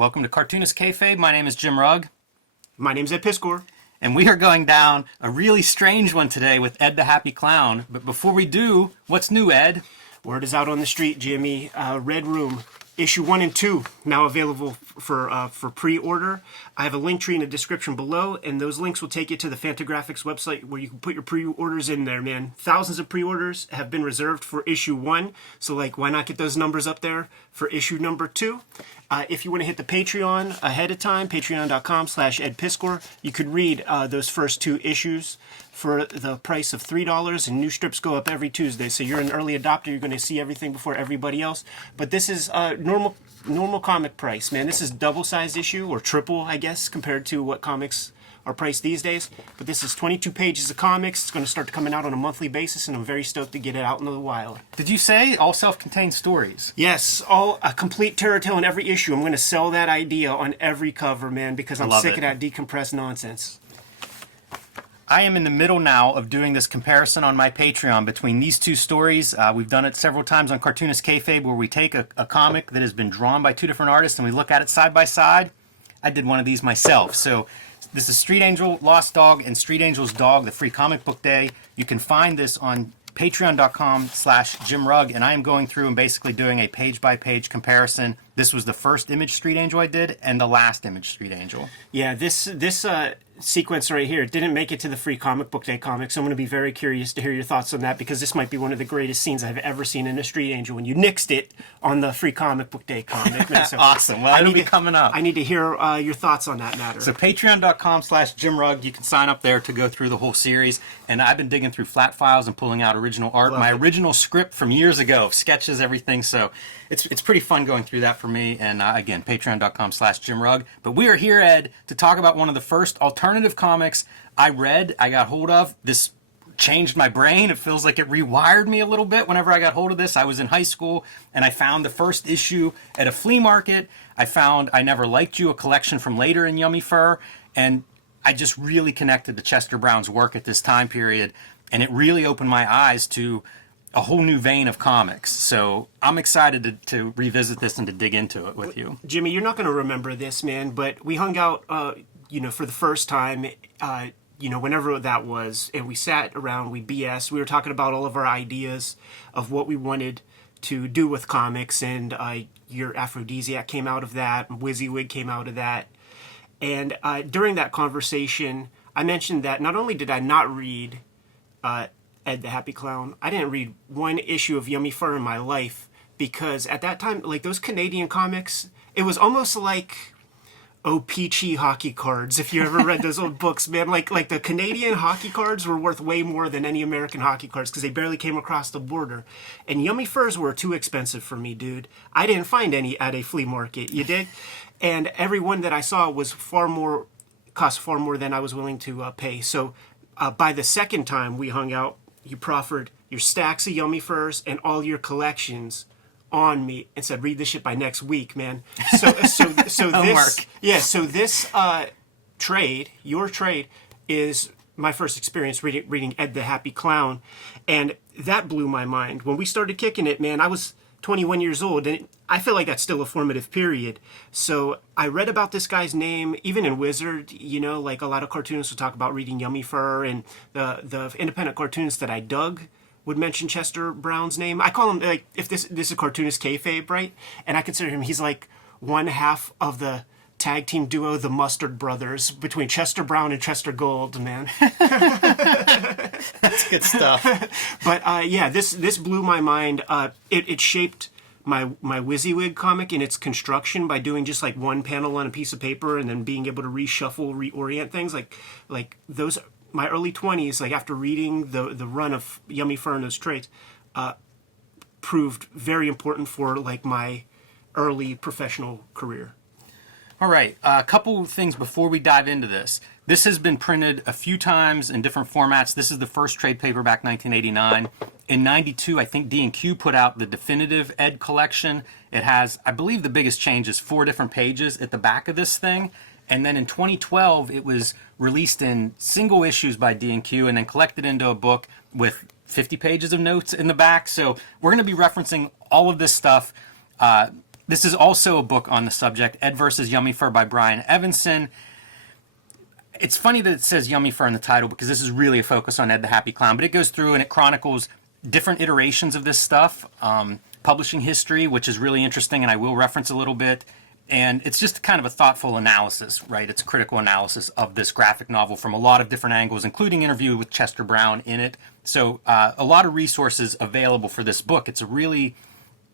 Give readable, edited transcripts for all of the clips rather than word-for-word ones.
Welcome to Cartoonist Kayfabe. My name is Jim Rugg. My name's Ed Piscor. And we are going down a really strange one today with Ed the Happy Clown. But before we do, what's new, Ed? Word is out on the street, Jimmy. Red Room, issue 1 and 2, now available for pre-order. I have a link tree in the description below, and those links will take you to the Fantagraphics website where you can put your pre-orders in there, man. Thousands of pre-orders have been reserved for issue 1, so why not get those numbers up there for issue number 2? If you want to hit the Patreon ahead of time, patreon.com/edpiscor, you could read those first 2 issues for the price of $3, and new strips go up every Tuesday. So you're an early adopter, you're going to see everything before everybody else. But this is normal comic price, man. This is double-sized issue, or triple, I guess, compared to what comics are priced these days. But this is 22 pages of comics. It's going to start coming out on a monthly basis, and I'm very stoked to get it out into the wild. Did you say all self-contained stories? Yes, a complete terror tale in every issue. I'm going to sell that idea on every cover, man, because I'm sick of that decompressed nonsense. I am in the middle now of doing this comparison on my Patreon between these 2 stories. We've done it several times on Cartoonist Kayfabe, where we take a comic that has been drawn by 2 different artists and we look at it side by side. I did one of these myself. So this is Street Angel Lost Dog and Street Angel's Dog, the free comic book day. You can find this on patreon.com/Jim Rugg, and I am going through and basically doing a page-by-page comparison. This was the first Image Street Angel I did, and the last Image Street Angel. Yeah, this sequence right here didn't make it to the free comic book day comics. I'm going to be very curious to hear your thoughts on that, because this might be one of the greatest scenes I've ever seen in a Street Angel when you nixed it on the free comic book day comic. So awesome. Well, it'll be coming up. I need to hear your thoughts on that matter. So patreon.com/Jim Rugg, you can sign up there to go through the whole series. And I've been digging through flat files and pulling out original art, my original script from years ago, of sketches, everything. So it's pretty fun going through that for me. And again, patreon.com/Jim Rugg. But we are here, Ed, to talk about one of the first alternative comics I got hold of. This changed my brain. It feels like it rewired me a little bit whenever I got hold of this. I was in high school and I found the first issue at a flea market. I found I Never Liked You, a collection from later in Yummy Fur, and I just really connected to Chester Brown's work at this time period, and it really opened my eyes to a whole new vein of comics. So I'm excited to revisit this and to dig into it with you. Jimmy, you're not going to remember this, man, but we hung out, for the first time, whenever that was, and we sat around, we BS, we were talking about all of our ideas of what we wanted to do with comics, and your Aphrodisiac came out of that, WYSIWYG came out of that. And during that conversation, I mentioned that not only did I not read Ed the Happy Clown, I didn't read one issue of Yummy Fur in my life, because at that time, those Canadian comics, it was almost like Peachy hockey cards. If you ever read those old books, man, like the Canadian hockey cards were worth way more than any American hockey cards, because they barely came across the border. And Yummy Furs were too expensive for me, dude. I didn't find any at a flea market. You dig? And every one that I saw was cost far more than I was willing to pay. So by the second time we hung out, you proffered your stacks of Yummy Furs and all your collections on me and said, read this shit by next week, man. So this trade, your trade, is my first experience reading Ed the Happy Clown, and that blew my mind. When we started kicking it, man, I was 21 years old, and I feel like that's still a formative period. So I read about this guy's name, even in Wizard, a lot of cartoonists would talk about reading Yummy Fur, and the independent cartoonists that I dug would mention Chester Brown's name. I call him, if this is a Cartoonist Kayfabe, right? And I consider him, he's like one half of the tag team duo, the Mustard Brothers, between Chester Brown and Chester Gold, man. That's good stuff. But this blew my mind. It shaped my WYSIWYG comic in its construction by doing just one panel on a piece of paper and then being able to reshuffle, reorient things. Like those, my early 20s, after reading the run of Yummy Fur and those traits, proved very important for my early professional career. All right, a couple things before we dive into this. This has been printed a few times in different formats. This is the first trade paperback, 1989. In 92, I think D&Q put out the definitive Ed collection. It has, I believe the biggest change is 4 different pages at the back of this thing. And then in 2012, it was released in single issues by D&Q and then collected into a book with 50 pages of notes in the back. So we're going to be referencing all of this stuff This is also a book on the subject, Ed versus Yummy Fur by Brian Evanson. It's funny that it says Yummy Fur in the title because this is really a focus on Ed the Happy Clown, but it goes through and it chronicles different iterations of this stuff, publishing history, which is really interesting, and I will reference a little bit. And it's just kind of a thoughtful analysis, right? It's a critical analysis of this graphic novel from a lot of different angles, including interview with Chester Brown in it. So a lot of resources available for this book. It's a really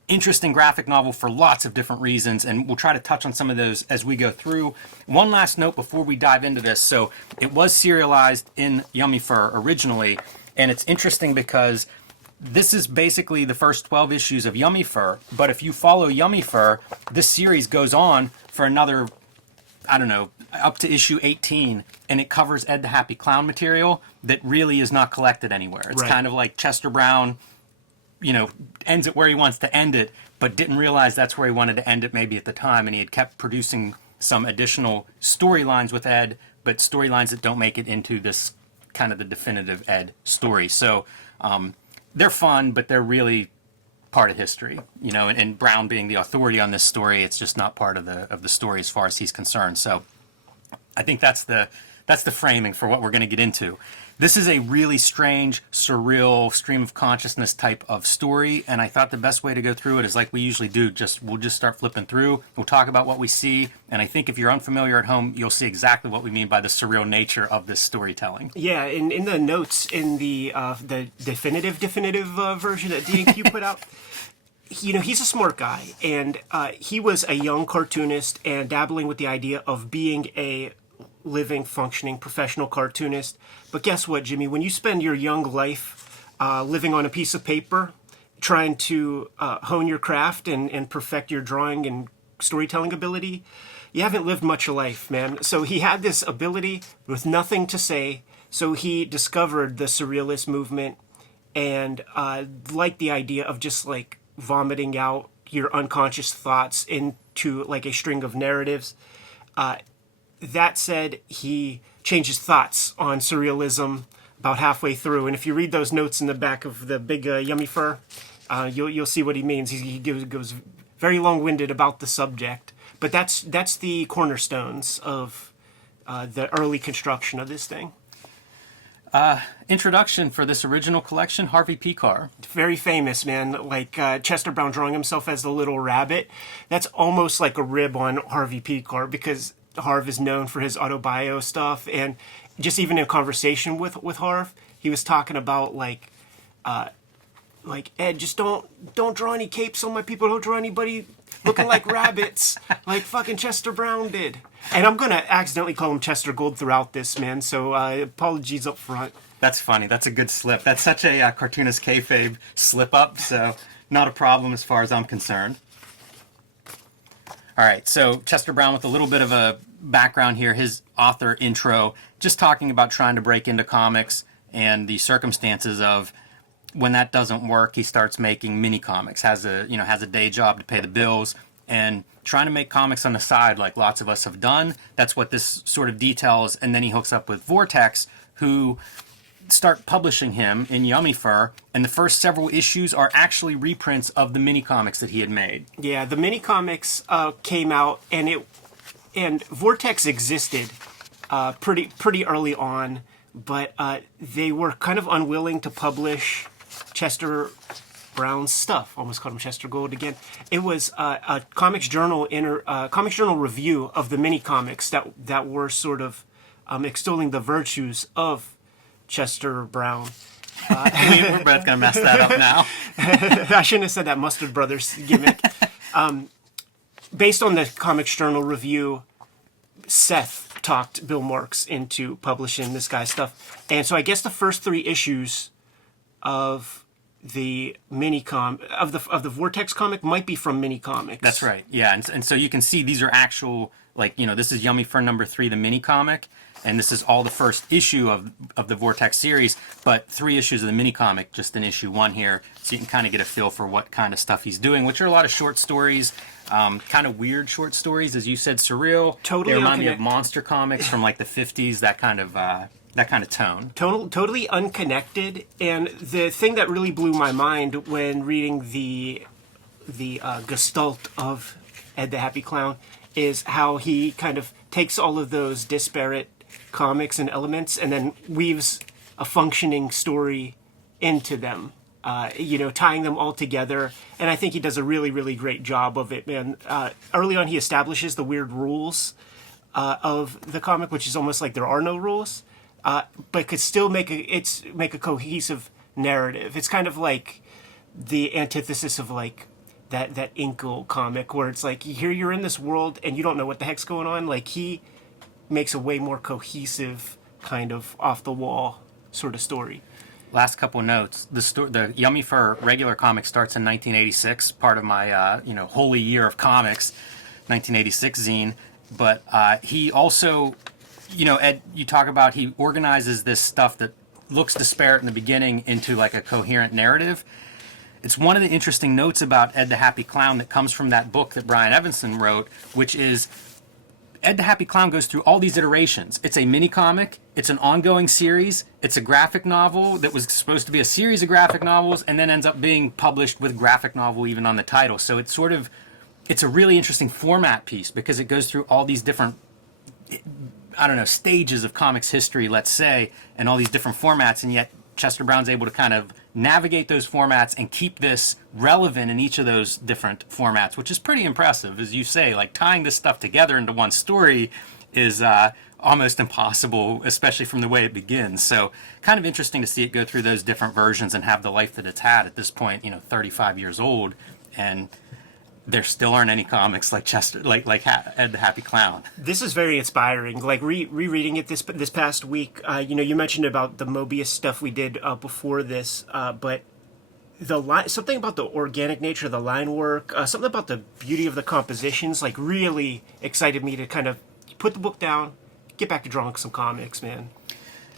interesting graphic novel for lots of different reasons, and we'll try to touch on some of those as we go through. One last note before we dive into this. So it was serialized in Yummy Fur originally, and it's interesting because this is basically the first 12 issues of Yummy Fur, but if you follow Yummy Fur, this series goes on for another, I don't know, up to issue 18, and it covers Ed the Happy Clown material that really is not collected anywhere. It's kind of like Chester Brown, ends it where he wants to end it, but didn't realize that's where he wanted to end it maybe at the time, and he had kept producing some additional storylines with Ed, but storylines that don't make it into this kind of the definitive Ed story. So they're fun, but they're really part of history, and Brown being the authority on this story, it's just not part of the story as far as he's concerned. So I think that's the framing for what we're going to get into. This is a really strange, surreal, stream of consciousness type of story, and I thought the best way to go through it is like we usually do. We'll just start flipping through. We'll talk about what we see, and I think if you're unfamiliar at home, you'll see exactly what we mean by the surreal nature of this storytelling. Yeah, in the notes in the definitive version that D&Q put out, he's a smart guy, and he was a young cartoonist and dabbling with the idea of being a living, functioning professional cartoonist. But guess what, Jimmy? When you spend your young life living on a piece of paper, trying to hone your craft and perfect your drawing and storytelling ability, you haven't lived much of life, man. So he had this ability with nothing to say. So he discovered the surrealist movement and liked the idea of just like vomiting out your unconscious thoughts into like a string of narratives. That said, he changed his thoughts on surrealism about halfway through, and if you read those notes in the back of the big Yummy Fur, you'll see what he means. He goes very long-winded about the subject, but that's the cornerstones of the early construction of this thing. Introduction for this original collection, Harvey Pekar. Very famous, man. Like Chester Brown drawing himself as the little rabbit. That's almost like a rib on Harvey Pekar because Harv is known for his autobio stuff, and just even in conversation with Harv, he was talking about like Ed, just don't draw any capes on my people. Don't draw anybody looking like rabbits, like fucking Chester Brown did. And I'm gonna accidentally call him Chester Gold throughout this, man. So apologies up front. That's funny. That's a good slip. That's such a cartoonist kayfabe slip up. So not a problem as far as I'm concerned. All right, so Chester Brown with a little bit of a background here, his author intro, just talking about trying to break into comics and the circumstances of when that doesn't work, he starts making mini comics, has a day job to pay the bills, and trying to make comics on the side like lots of us have done. That's what this sort of details, and then he hooks up with Vortex, who start publishing him in Yummy Fur, and the first several issues are actually reprints of the mini comics that he had made. Yeah, the mini comics came out, and Vortex existed pretty early on, but they were kind of unwilling to publish Chester Brown's stuff. Almost called him Chester Gold again. It was a Comics Journal review of the mini comics that were sort of extolling the virtues of Chester Brown. We're both going to mess that up now. I shouldn't have said that Mustard Brothers gimmick. Based on the Comics Journal review, Seth talked Bill Marks into publishing this guy's stuff. And so I guess the first 3 issues of the of the Vortex comic might be from mini comics. That's right. Yeah, and so you can see these are actual, this is Yummy Fur number 3, the mini comic. And this is all the first issue of the Vortex series, but 3 issues of the mini-comic, just in issue 1 here, so you can kind of get a feel for what kind of stuff he's doing, which are a lot of short stories, kind of weird short stories, as you said, surreal. Totally they remind me of monster comics from like the 50s, that kind of tone. Totally unconnected, and the thing that really blew my mind when reading the gestalt of Ed the Happy Clown, is how he kind of takes all of those disparate comics and elements and then weaves a functioning story into them, tying them all together. And I think he does a really, really great job of it, man. Early on, he establishes the weird rules of the comic, which is almost like there are no rules, but could still make a cohesive narrative. It's kind of like the antithesis of like that Inkle comic where it's like here you're in this world and you don't know what the heck's going on. Like he makes a way more cohesive kind of off the wall sort of story. Last couple notes. The Yummy Fur regular comic starts in 1986, part of my holy year of comics, 1986 zine. But he also, Ed, you talk about he organizes this stuff that looks disparate in the beginning into like a coherent narrative. It's one of the interesting notes about Ed the Happy Clown that comes from that book that Brian Evanson wrote, which is Ed the Happy Clown goes through all these iterations. It's a mini comic, it's an ongoing series, it's a graphic novel that was supposed to be a series of graphic novels and then ends up being published with graphic novel even on the title. So it's a really interesting format piece because it goes through all these different, stages of comics history, let's say, and all these different formats, and yet Chester Brown's able to kind of navigate those formats and keep this relevant in each of those different formats, which is pretty impressive. As you say, like tying this stuff together into one story is almost impossible, especially from the way it begins. So kind of interesting to see it go through those different versions and have the life that it's had at this point, 35 years old, and there still aren't any comics like Ed the Happy Clown. This is very inspiring. Like rereading it this past week, you mentioned about the Mobius stuff we did before this, but something about the organic nature of the line work, something about the beauty of the compositions, like really excited me to kind of put the book down, get back to drawing some comics, man.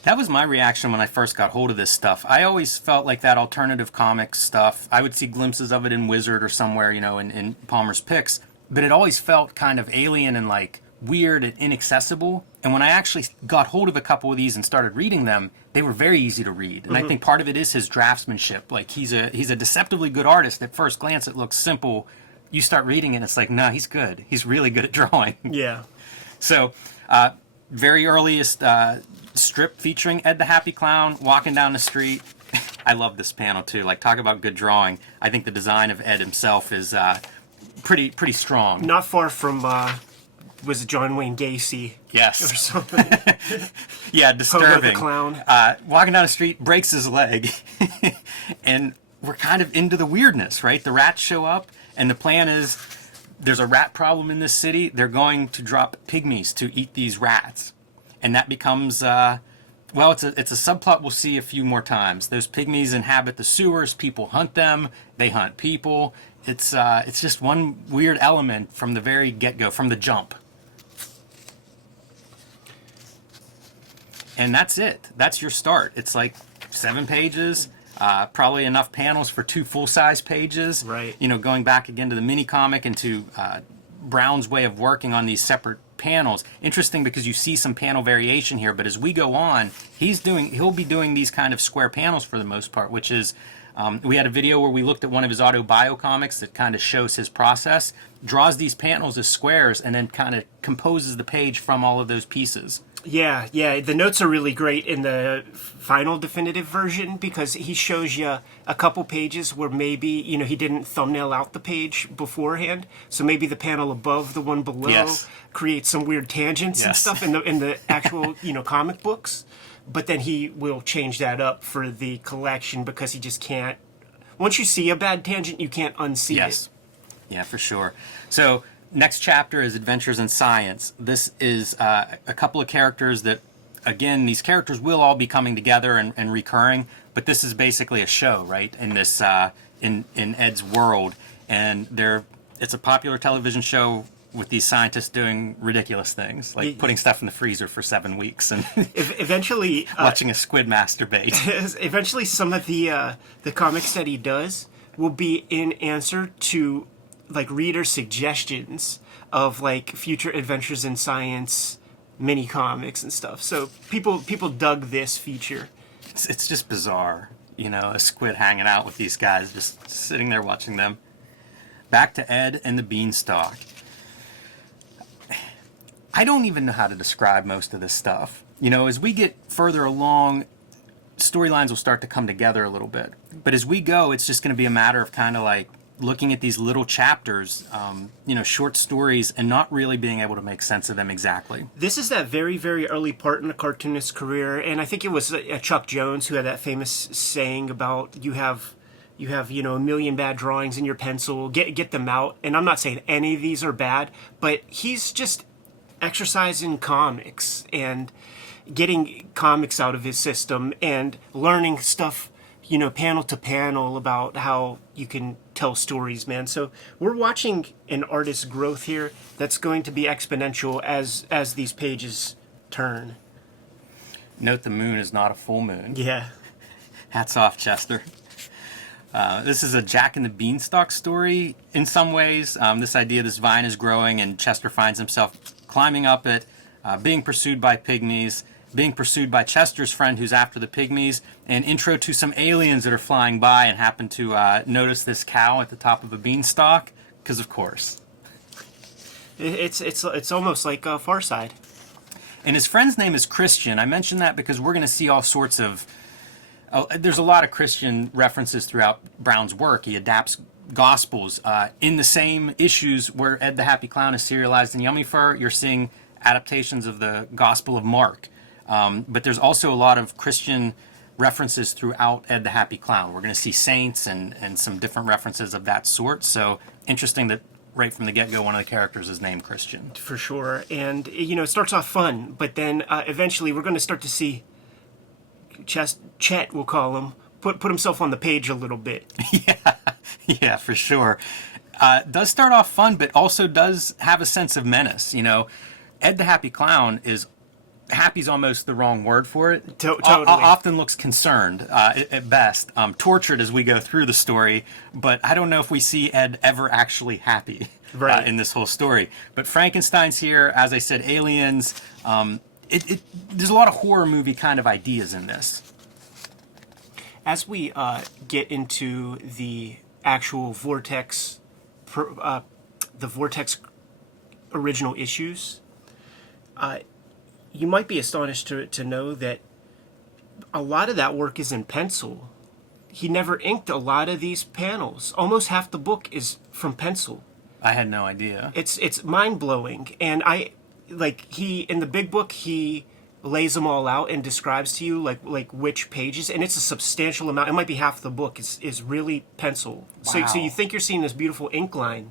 That was my reaction when I first got hold of this stuff. I always felt like that alternative comics stuff, I would see glimpses of it in Wizard or somewhere, in Palmer's Picks, but it always felt kind of alien and like weird and inaccessible. And when I actually got hold of a couple of these and started reading them, they were very easy to read. And I think part of it is his draftsmanship. Like he's a deceptively good artist. At first glance, it looks simple. You start reading it, and it's like, no, he's good. He's really good at drawing. Yeah. So, very earliest strip featuring Ed the Happy Clown walking down the street. I love this panel too. Like, talk about good drawing. I think the design of Ed himself is pretty strong. Not far from was it John Wayne Gacy? Yes. Or something. Yeah, disturbing. The clown. Walking down the street, breaks his leg, and we're kind of into the weirdness, right? The rats show up, and the plan is there's a rat problem in this city. They're going to drop pygmies to eat these rats. And that becomes, it's a subplot we'll see a few more times. Those pygmies inhabit the sewers. People hunt them. They hunt people. It's just one weird element from the very get-go, from the jump. And that's it. That's your start. It's like 7 pages, probably enough panels for 2 full-size pages. Right. Going back again to the mini comic and to Brown's way of working on these separate panels. Interesting because you see some panel variation here, but as we go on, he'll be doing these kind of square panels for the most part, which is, we had a video where we looked at one of his Autobiographical comics that kind of shows his process, draws these panels as squares, and then kind of composes the page from all of those pieces. Yeah, the notes are really great in the final definitive version because he shows you a couple pages where maybe, he didn't thumbnail out the page beforehand. So maybe the panel above the one below creates some weird tangents and stuff in the actual, comic books. But then he will change that up for the collection because he just can't. Once you see a bad tangent, you can't unsee it. Yeah, for sure. So next chapter is Adventures in Science. This is a couple of characters that, again, these characters will all be coming together and recurring, but this is basically a show, right? In this in Ed's world, and it's a popular television show with these scientists doing ridiculous things, like putting stuff in the freezer for 7 weeks and eventually watching a squid masturbate. Eventually, some of the comics that he does will be in answer to like reader suggestions of like future Adventures in Science mini comics and stuff. So people dug this feature. It's just bizarre, a squid hanging out with these guys, just sitting there watching them. Back to Ed and the Beanstalk. I don't even know how to describe most of this stuff. You know, as we get further along, storylines will start to come together a little bit. But as we go, it's just going to be a matter of kind of like looking at these little chapters, you know, short stories, and not really being able to make sense of them exactly. This is that very, very early part in the cartoonist's career, and I think it was Chuck Jones who had that famous saying about you have you know, a million bad drawings in your pencil, get them out. And I'm not saying any of these are bad, but he's just exercising comics and getting comics out of his system and learning stuff, you know, panel to panel about how you can tell stories, man. So we're watching an artist's growth here that's going to be exponential as these pages turn. Note the moon is not a full moon. Yeah. Hats off, Chester. This is a Jack and the Beanstalk story in some ways. This idea this vine is growing and Chester finds himself climbing up it, being pursued by pygmies, being pursued by Chester's friend who's after the pygmies, and intro to some aliens that are flying by and happen to notice this cow at the top of a beanstalk, because of course. It's almost like Far Side. And his friend's name is Christian. I mention that because we're going to see all sorts of... there's a lot of Christian references throughout Brown's work. He adapts Gospels. In the same issues where Ed the Happy Clown is serialized in Yummy Fur, you're seeing adaptations of the Gospel of Mark. But there's also a lot of Christian references throughout Ed the Happy Clown. We're going to see saints and some different references of that sort. So interesting that right from the get-go, one of the characters is named Christian. For sure. And, you know, it starts off fun, but then eventually we're going to start to see Chet, we'll call him, put himself on the page a little bit. Yeah, for sure. Does start off fun, but also does have a sense of menace. You know, Ed the Happy Clown is... Happy's almost the wrong word for it. Totally. Often looks concerned at best, tortured as we go through the story, but I don't know if we see Ed ever actually happy in this whole story. But Frankenstein's here, as I said, aliens. There's a lot of horror movie kind of ideas in this. As we get into the actual Vortex, the Vortex original issues, you might be astonished to know that a lot of that work is in pencil. He never inked a lot of these panels. Almost half the book is from pencil. I had no idea. It's mind-blowing. And in the big book, he lays them all out and describes to you like which pages, and it's a substantial amount. It might be half the book is really pencil. Wow. So you think you're seeing this beautiful ink line,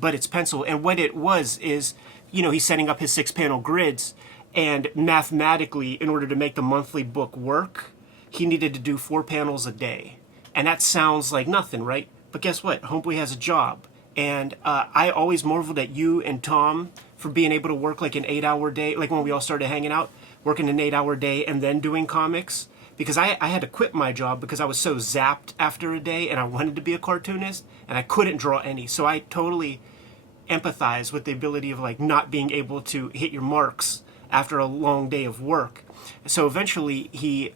but it's pencil. And what it was is, you know, he's setting up his 6-panel grids, and mathematically, in order to make the monthly book work, he needed to do 4 panels a day. And that sounds like nothing, right? But guess what? Homeboy has a job. And I always marveled at you and Tom for being able to work like an 8-hour day, like when we all started hanging out, working an 8-hour day and then doing comics. Because I had to quit my job because I was so zapped after a day and I wanted to be a cartoonist and I couldn't draw any. So I totally empathize with the ability of like not being able to hit your marks after a long day of work. So eventually he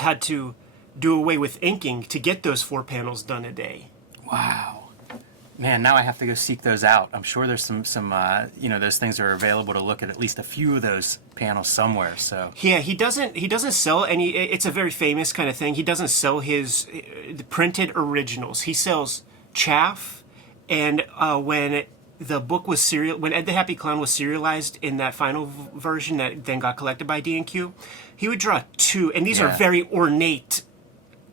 had to do away with inking to get those 4 panels done a day. Wow. Man, now I have to go seek those out. I'm sure there's some you know, those things are available to look at least a few of those panels somewhere. So yeah, he doesn't sell any. It's a very famous kind of thing. He doesn't sell his printed originals. He sells chaff. And when the book was when Ed the Happy Clown was serialized in that final version that then got collected by D&Q, he would draw 2, and these are very ornate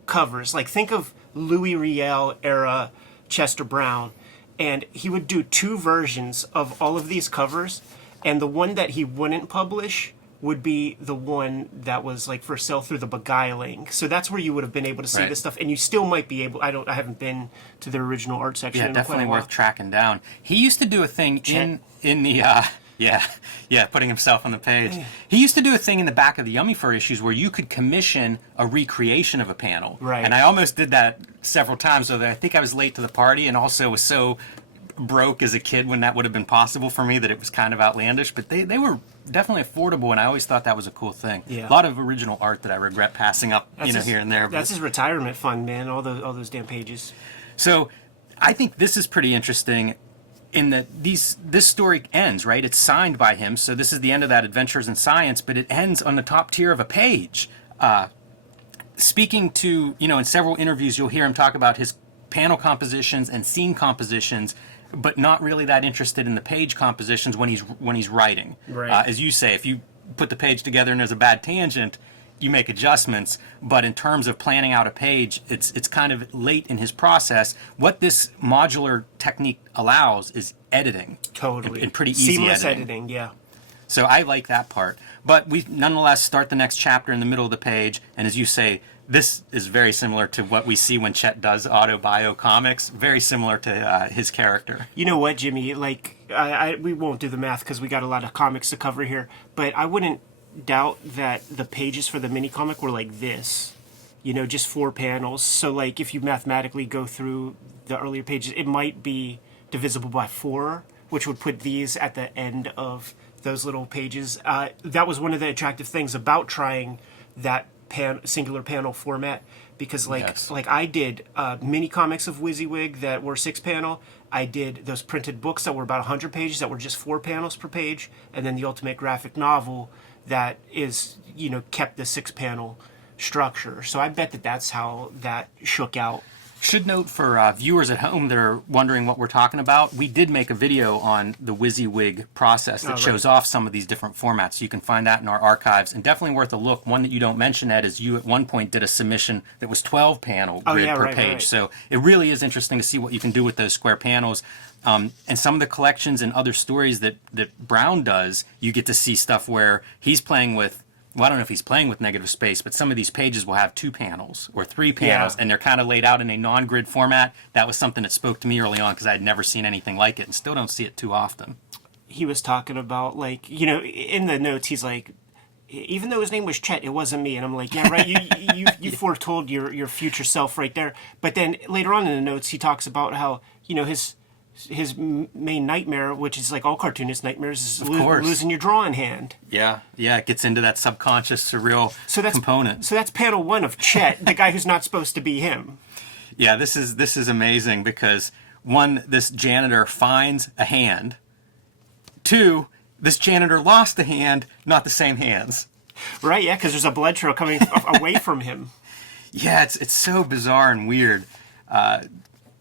covers. Like think of Louis Riel era Chester Brown, and he would do 2 versions of all of these covers, and the one that he wouldn't publish would be the one that was like for sale through the Beguiling. So that's where you would have been able to see this stuff, and you still might be able. I haven't been to the original art section. Yeah, definitely worth tracking down. He used to do a thing in the putting himself on the page. He used to do a thing in the back of the Yummy Fur issues where you could commission a recreation of a panel. Right. And I almost did that several times, though I think I was late to the party and also was so broke as a kid when that would have been possible for me that it was kind of outlandish. But they were definitely affordable, and I always thought that was a cool thing. Yeah. A lot of original art that I regret passing up, here and there. But That's his retirement fund, man. All those damn pages. So I think this is pretty interesting. in that this story ends, right? It's signed by him, so this is the end of that Adventures in Science, but it ends on the top tier of a page. Speaking to, in several interviews, you'll hear him talk about his panel compositions and scene compositions, but not really that interested in the page compositions when he's writing. Right. As you say, if you put the page together and there's a bad tangent, you make adjustments. But in terms of planning out a page, it's kind of late in his process. What this modular technique allows is editing. Totally. And pretty easy seamless editing. yeah. So I like that part. But we nonetheless start the next chapter in the middle of the page, and as you say, this is very similar to what we see when Chet does autobio comics. Very similar to his character. You know what, Jimmy? Like, we won't do the math because we got a lot of comics to cover here. But I wouldn't doubt that the pages for the mini comic were like this. Just 4 panels. So, like, if you mathematically go through the earlier pages, it might be divisible by 4, which would put these at the end of those little pages. That was one of the attractive things about trying that singular panel format, because like I did mini comics of WYSIWYG that were 6 panel. I did those printed books that were about 100 pages that were just 4 panels per page, and then the ultimate graphic novel that is kept the 6 panel structure. So I bet that's how that shook out. Should note for viewers at home that are wondering what we're talking about, we did make a video on the WYSIWYG process that shows off some of these different formats. So you can find that in our archives, and definitely worth a look. One that you don't mention, Ed, is you at one point did a submission that was 12 panel grid per page. Right. So it really is interesting to see what you can do with those square panels. And some of the collections and other stories that Brown does, you get to see stuff where he's playing with, well, I don't know if he's playing with negative space, but some of these pages will have 2 panels or 3 panels, and they're kind of laid out in a non-grid format. That was something that spoke to me early on because I had never seen anything like it and still don't see it too often. He was talking about, like, in the notes, he's like, even though his name was Chet, it wasn't me. And I'm like, yeah, right, you foretold your future self right there. But then later on in the notes, he talks about how, his main nightmare, which is like all cartoonist nightmares, is losing your drawing hand. Yeah, it gets into that subconscious surreal component. So that's panel 1 of Chet, the guy who's not supposed to be him. Yeah, this is amazing because 1, this janitor finds a hand. 2, this janitor lost a hand, not the same hands. Right, yeah, because there's a blood trail coming away from him. Yeah, it's so bizarre and weird.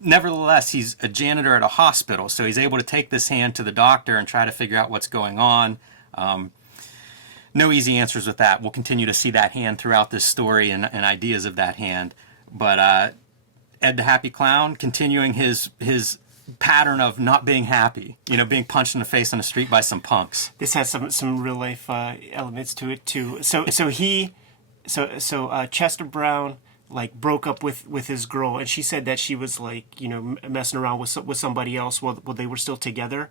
Nevertheless, he's a janitor at a hospital, so he's able to take this hand to the doctor and try to figure out what's going on. No easy answers with that. We'll continue to see that hand throughout this story and ideas of that hand. But Ed the Happy Clown continuing his pattern of not being happy, being punched in the face on the street by some punks. This has some real life elements to it too. So Chester Brown like broke up with his girl, and she said that she was like messing around with somebody else while they were still together,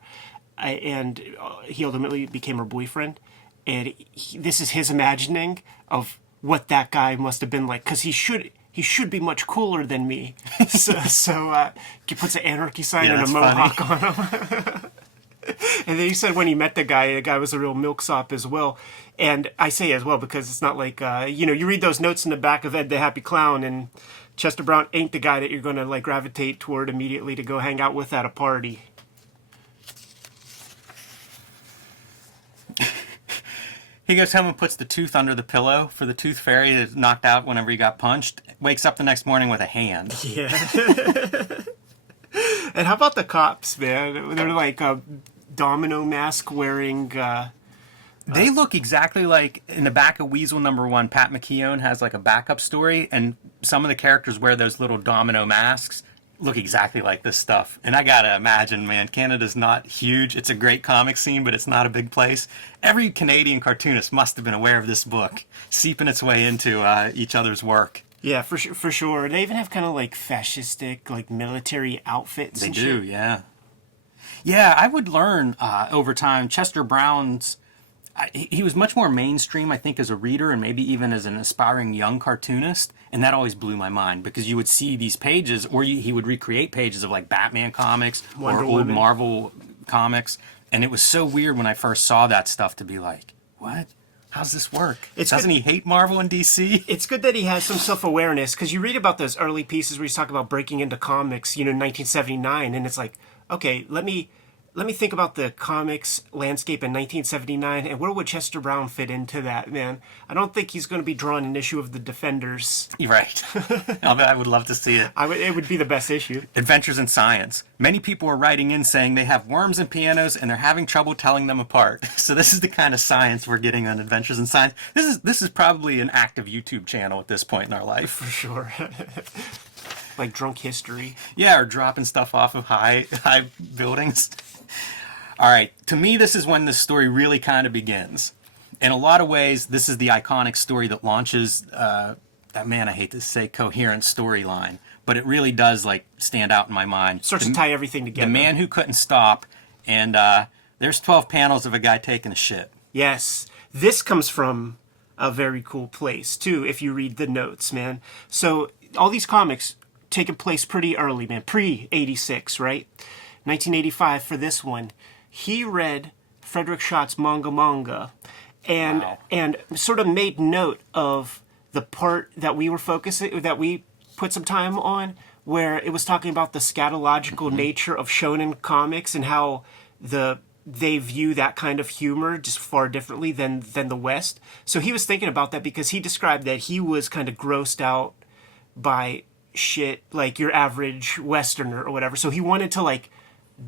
and he ultimately became her boyfriend. And this is his imagining of what that guy must have been like, because he should be much cooler than me. So he puts an anarchy sign and a mohawk funny on him. And then he said when he met the guy was a real milksop as well. And I say as well because it's not like, you read those notes in the back of Ed the Happy Clown, and Chester Brown ain't the guy that you're going to like gravitate toward immediately to go hang out with at a party. He goes home and puts the tooth under the pillow for the tooth fairy that knocked out whenever he got punched. Wakes up the next morning with a hand. Yeah. And how about the cops, man? They're like a domino mask wearing. They look exactly like in the back of Weasel #1. Pat McKeown has like a backup story, and some of the characters wear those little domino masks. Look exactly like this stuff. And I gotta imagine, man, Canada's not huge. It's a great comic scene, but it's not a big place. Every Canadian cartoonist must have been aware of this book, seeping its way into each other's work. Yeah, for sure. They even have kind of like fascistic, like military outfits. They do, yeah. Yeah, I would learn over time. Chester Brown's, he was much more mainstream, I think, as a reader and maybe even as an aspiring young cartoonist. And that always blew my mind because you would see these pages, or he would recreate pages of like Batman comics or old Marvel comics. And it was so weird when I first saw that stuff to be like, what? How's this work? Doesn't he hate Marvel and DC? It's good that he has some self-awareness, because you read about those early pieces where he's talking about breaking into comics, 1979, and it's like, okay, let me let me think about the comics landscape in 1979, and where would Chester Brown fit into that, man? I don't think he's going to be drawing an issue of the Defenders. You're right. I would love to see it. It would be the best issue. Adventures in Science. Many people are writing in saying they have worms and pianos and they're having trouble telling them apart. So this is the kind of science we're getting on Adventures in Science. This is probably an active YouTube channel at this point in our life. For sure. Like Drunk History. Yeah, or dropping stuff off of high buildings. All right, to me, this is when the story really kind of begins. In a lot of ways, this is the iconic story that launches I hate to say coherent storyline, but it really does like stand out in my mind. Starts to tie everything together. The Man Who Couldn't Stop, and there's 12 panels of a guy taking a shit. Yes, this comes from a very cool place too. If you read the notes, man. So all these comics taking place pretty early, man, pre-86, right? 1985 for this one. He read Frederick Schott's Manga, and Wow. and sort of made note of the part that we put some time on, where it was talking about the scatological nature of shonen comics and how they view that kind of humor just far differently than the West. So he was thinking about that because he described that he was kind of grossed out by shit like your average Westerner or whatever. So he wanted to like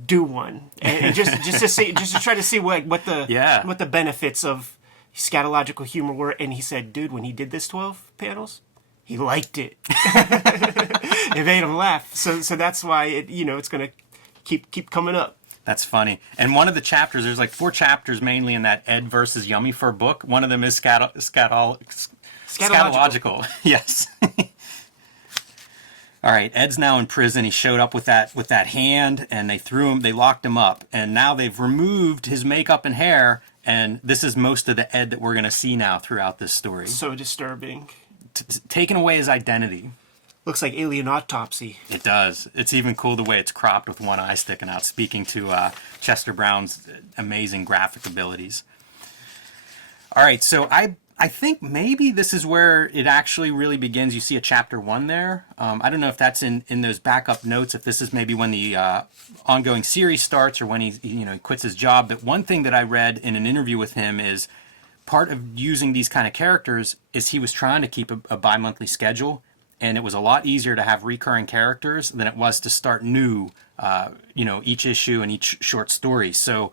do one and just to try to see what the benefits of scatological humor were. And he said, dude, when he did this 12 panels, he liked it. It made him laugh. So that's why it's gonna keep coming up. That's funny. And one of the chapters, there's like 4 chapters mainly in that Ed versus Yummy Fur book. One of them is Scatological. Yes. All right, Ed's now in prison. He showed up with that hand, and they locked him up. And now they've removed his makeup and hair, and this is most of the Ed that we're going to see now throughout this story. So disturbing. Taking away his identity. Looks like alien autopsy. It does. It's even cool the way it's cropped with one eye sticking out, speaking to Chester Brown's amazing graphic abilities. All right, so I think maybe this is where it actually really begins. You see a chapter 1 there. I don't know if that's in those backup notes, if this is maybe when the ongoing series starts or when he quits his job. But one thing that I read in an interview with him is part of using these kind of characters is he was trying to keep a bi-monthly schedule, and it was a lot easier to have recurring characters than it was to start new, each issue and each short story. So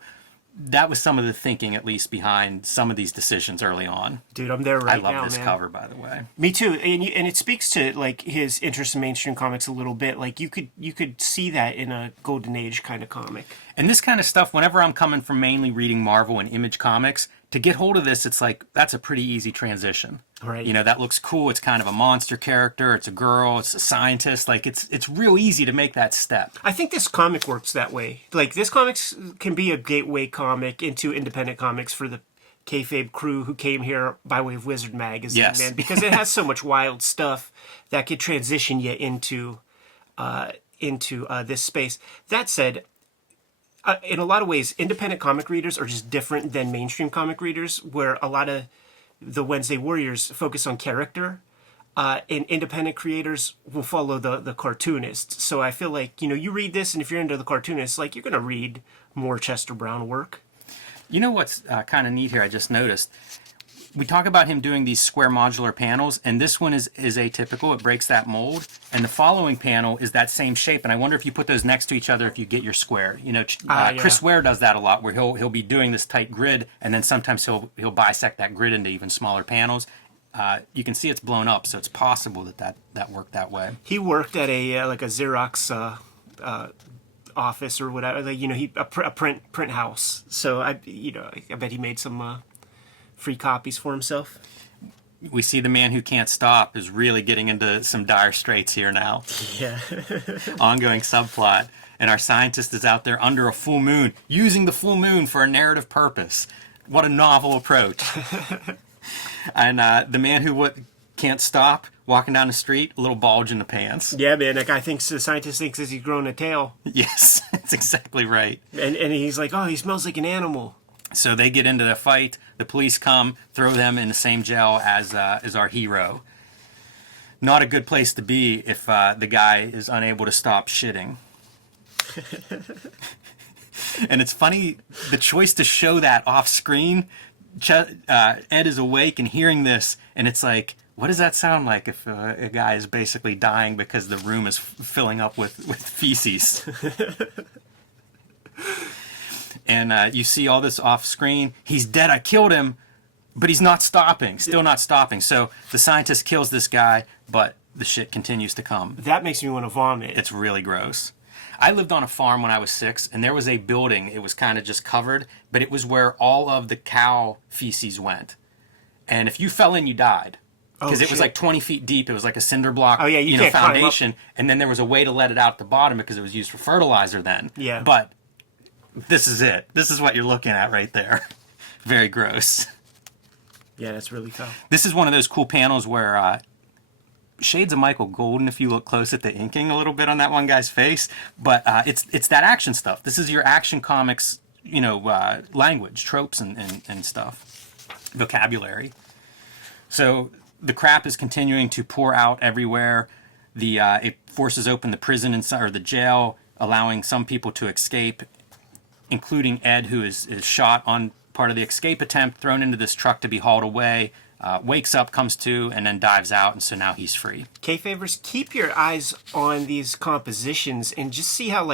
that was some of the thinking, at least, behind some of these decisions early on. Dude, I'm there right now, I love this man. cover, by the way. Me too, and it speaks to like his interest in mainstream comics a little bit. Like you could see that in a golden age kind of comic. And this kind of stuff, whenever I'm coming from mainly reading Marvel and Image comics, to get hold of this, it's like that's a pretty easy transition. Right. That looks cool. It's kind of a monster character. It's a girl. It's a scientist. Like it's real easy to make that step. I think this comic works that way. Like this comics can be a gateway comic into independent comics for the Kayfabe crew who came here by way of Wizard Magazine, Yes. man, because it has so much wild stuff that could transition you into this space. That said, in a lot of ways, independent comic readers are just different than mainstream comic readers, where a lot of the Wednesday Warriors focus on character, and independent creators will follow the cartoonist. So I feel like, you read this, and if you're into the cartoonist, like, you're going to read more Chester Brown work. You know what's kind of neat here, I just noticed? We talk about him doing these square modular panels, and this one is atypical. It breaks that mold. And the following panel is that same shape. And I wonder if you put those next to each other, if you get your square. Yeah. Chris Ware does that a lot, where he'll be doing this tight grid, and then sometimes he'll bisect that grid into even smaller panels. You can see it's blown up, so it's possible that worked that way. He worked at a Xerox office or whatever, a print house. So I bet he made some free copies for himself. We see the Man Who Can't Stop is really getting into some dire straits here now. Yeah. Ongoing subplot. And our scientist is out there under a full moon, using the full moon for a narrative purpose. What a novel approach. And the Man Who Can't Stop, walking down the street, a little bulge in the pants. Yeah, man, that guy the scientist thinks he's grown a tail. Yes, that's exactly right. And he's like, oh, he smells like an animal. So they get into the fight. The police come, throw them in the same jail as our hero. Not a good place to be if the guy is unable to stop shitting. And it's funny, the choice to show that off screen. Ed is awake and hearing this, and it's like, what does that sound like if a guy is basically dying because the room is filling up with feces? And you see all this off screen. He's dead, I killed him, but he's not stopping, still not stopping. So the scientist kills this guy, but the shit continues to come. That makes me want to vomit. It's really gross. I lived on a farm when I was 6, and there was a building. It was kind of just covered, but it was where all of the cow feces went. And if you fell in, you died. Because it was like 20 feet deep. It was like a cinder block foundation. And then there was a way to let it out at the bottom because it was used for fertilizer then. Yeah. But this is it. This is what you're looking at right there. Very gross. Yeah, that's really foul. This is one of those cool panels where shades of Michael Golden, if you look close at the inking a little bit on that one guy's face. But it's that action stuff. This is your action comics, language, tropes and stuff, vocabulary. So the crap is continuing to pour out everywhere. It forces open the prison inside, or the jail, allowing some people to escape, including Ed, who is shot on part of the escape attempt, thrown into this truck to be hauled away. Wakes up, comes to, and then dives out, and so now he's free. Kayfabers, keep your eyes on these compositions and just see how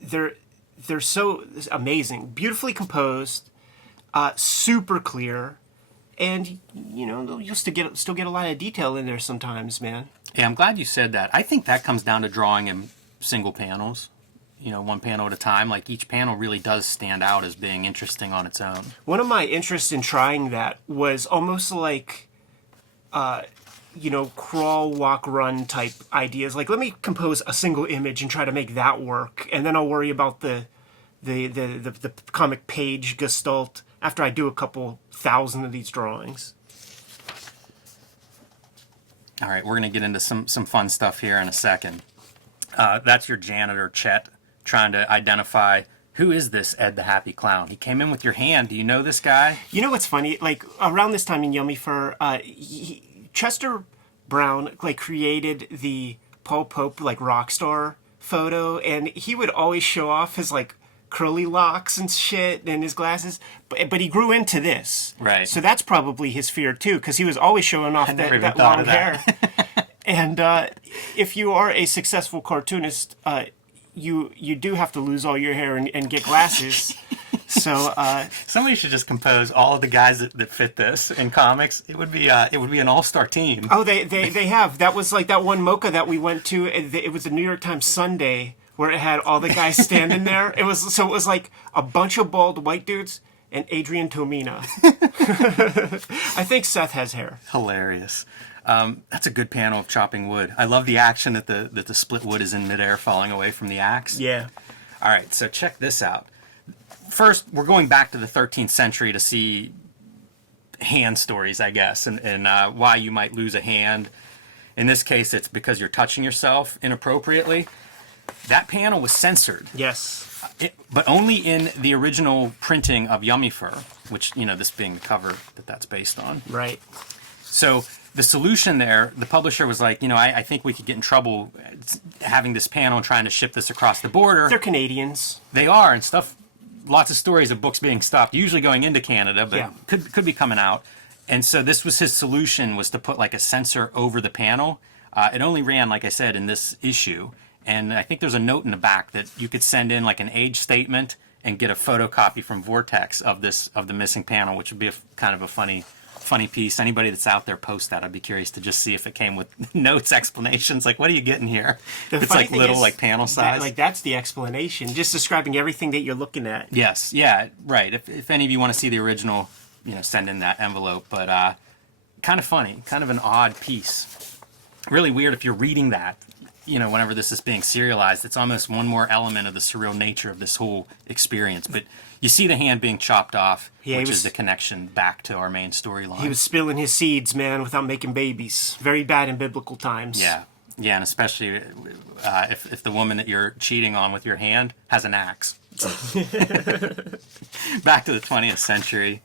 they're so amazing, beautifully composed, super clear, and you'll still get a lot of detail in there sometimes, man. Yeah, I'm glad you said that. I think that comes down to drawing in single panels. One panel at a time. Like, each panel really does stand out as being interesting on its own. One of my interests in trying that was almost like, crawl, walk, run type ideas. Like, let me compose a single image and try to make that work, and then I'll worry about the comic page gestalt after I do a couple thousand of these drawings. All right, we're going to get into some fun stuff here in a second. That's your janitor, Chet, trying to identify, who is this Ed the Happy Clown? He came in with your hand. Do you know this guy? You know what's funny? Like, around this time in Yummy Fur, Chester Brown created the Paul Pope rock star photo, and he would always show off his curly locks and shit and his glasses, but he grew into this. Right. So that's probably his fear too, because he was always showing off that long hair. And if you are a successful cartoonist, you do have to lose all your hair and get glasses. So somebody should just compose all of the guys that fit this in comics. It would be an all-star team. Oh, they have. That was like that one mocha that we went to. It was the New York Times Sunday where it had all the guys standing there. It was like a bunch of bald white dudes and Adrian Tomina. I think Seth has hair. Hilarious. That's a good panel of chopping wood. I love the action that the split wood is in midair falling away from the axe. Yeah. All right, so check this out. First, we're going back to the 13th century to see hand stories, I guess, and why you might lose a hand. In this case, it's because you're touching yourself inappropriately. That panel was censored. Yes. But only in the original printing of Yummy Fur, which, this being the cover that's based on. Right. So the solution there, the publisher was like, I think we could get in trouble having this panel and trying to ship this across the border. They're Canadians. They are, and stuff. Lots of stories of books being stopped, usually going into Canada, but yeah. could be coming out. And so this was his solution, was to put a censor over the panel. It only ran, like I said, in this issue. And I think there's a note in the back that you could send in an age statement and get a photocopy from Vortex of the missing panel, which would be kind of a funny piece. Anybody that's out there, post that. I'd be curious to just see if it came with notes, explanations. What are you getting here? It's little is, panel size. That's the explanation, just describing everything that you're looking at. Yes, yeah, right. If any of you want to see the original, send in that envelope. But kind of funny, kind of an odd piece. Really weird if you're reading that. Whenever this is being serialized, it's almost one more element of the surreal nature of this whole experience. But you see the hand being chopped off, which is the connection back to our main storyline. He was spilling his seeds, man, without making babies. Very bad in biblical times. Yeah, and especially if the woman that you're cheating on with your hand has an axe. Back to the 20th century.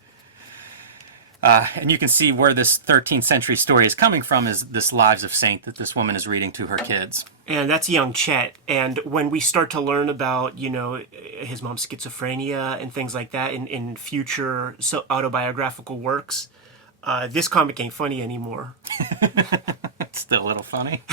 And you can see where this 13th century story is coming from is this Lives of Saint that this woman is reading to her kids. And that's young Chet. And when we start to learn about, his mom's schizophrenia and things like that in future autobiographical works, this comic ain't funny anymore. It's still a little funny.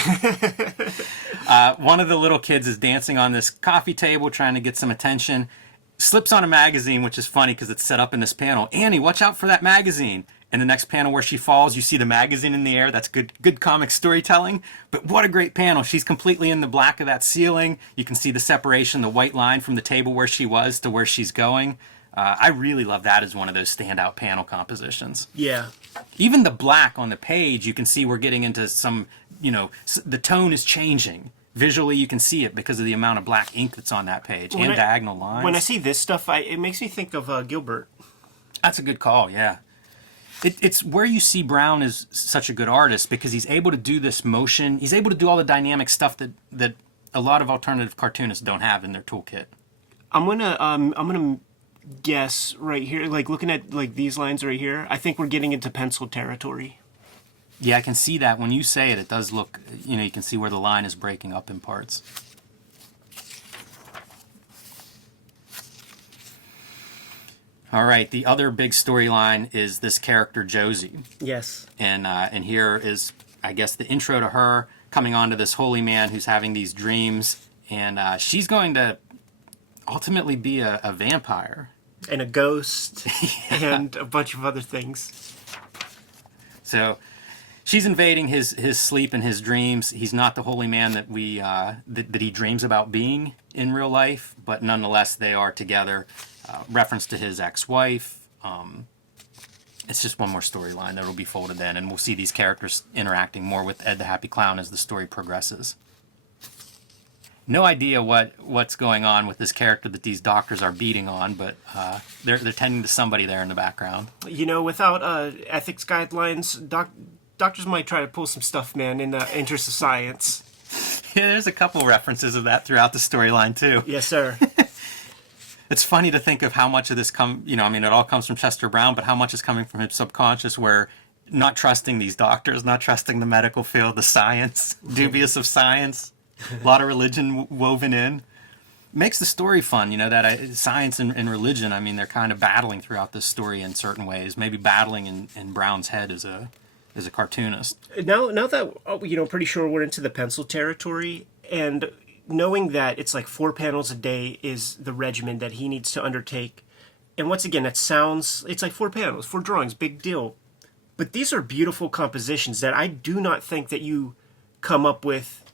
One of the little kids is dancing on this coffee table trying to get some attention. Slips on a magazine, which is funny because it's set up in this panel. Annie, watch out for that magazine. And the next panel where she falls, you see the magazine in the air. That's good comic storytelling. But what a great panel. She's completely in the black of that ceiling. You can see the separation, the white line from the table where she was to where she's going. I really love that as one of those standout panel compositions. Yeah. Even the black on the page, you can see we're getting into some, the tone is changing. Visually, you can see it because of the amount of black ink that's on that page and diagonal lines. When I see this stuff, it makes me think of Gilbert. That's a good call, yeah. It's where you see Brown is such a good artist because he's able to do this motion. He's able to do all the dynamic stuff that a lot of alternative cartoonists don't have in their toolkit. I'm gonna guess right here, like looking at like these lines right here. I think we're getting into pencil territory. Yeah, I can see that. When you say it, it does look, you can see where the line is breaking up in parts. All right, the other big storyline is this character, Josie. Yes. And here is, I guess, the intro to her coming on to this holy man who's having these dreams. And she's going to ultimately be a vampire. And a ghost. Yeah. And a bunch of other things. So she's invading his sleep and his dreams. He's not the holy man that that he dreams about being in real life, but nonetheless they are together. Reference to his ex-wife. It's just one more storyline that will be folded in, and we'll see these characters interacting more with Ed the Happy Clown as the story progresses. No idea what's going on with this character that these doctors are beating on, but they're tending to somebody there in the background. Without ethics guidelines, doctors might try to pull some stuff, man, in the interest of science. Yeah, there's a couple references of that throughout the storyline, too. Yes, sir. It's funny to think of how much of this it all comes from Chester Brown, but how much is coming from his subconscious where not trusting these doctors, not trusting the medical field, the science, dubious of science, a lot of religion woven in. Makes the story fun, that science and religion, they're kind of battling throughout this story in certain ways, maybe battling in Brown's head as a cartoonist. Now that, pretty sure we're into the pencil territory, and knowing that it's like 4 panels a day is the regimen that he needs to undertake. And once again, it's like 4 panels, 4 drawings, big deal. But these are beautiful compositions that I do not think that you come up with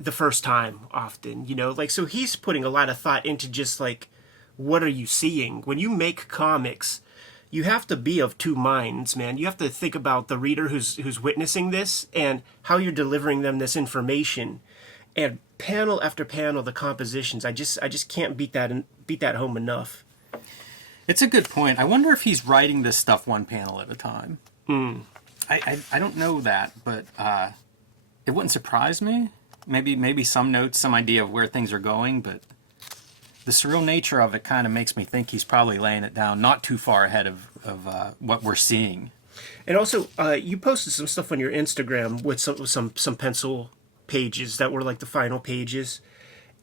the first time often, so he's putting a lot of thought into just like, what are you seeing? When you make comics, you have to be of two minds, man. You have to think about the reader who's witnessing this and how you're delivering them this information. And panel after panel, the compositions, I just can't beat that home enough. It's a good point. I wonder if he's writing this stuff one panel at a time. I don't know that, but it wouldn't surprise me. Maybe some notes, some idea of where things are going, but the surreal nature of it kind of makes me think he's probably laying it down not too far ahead of what we're seeing. And also, you posted some stuff on your Instagram with some pencil pages that were like the final pages,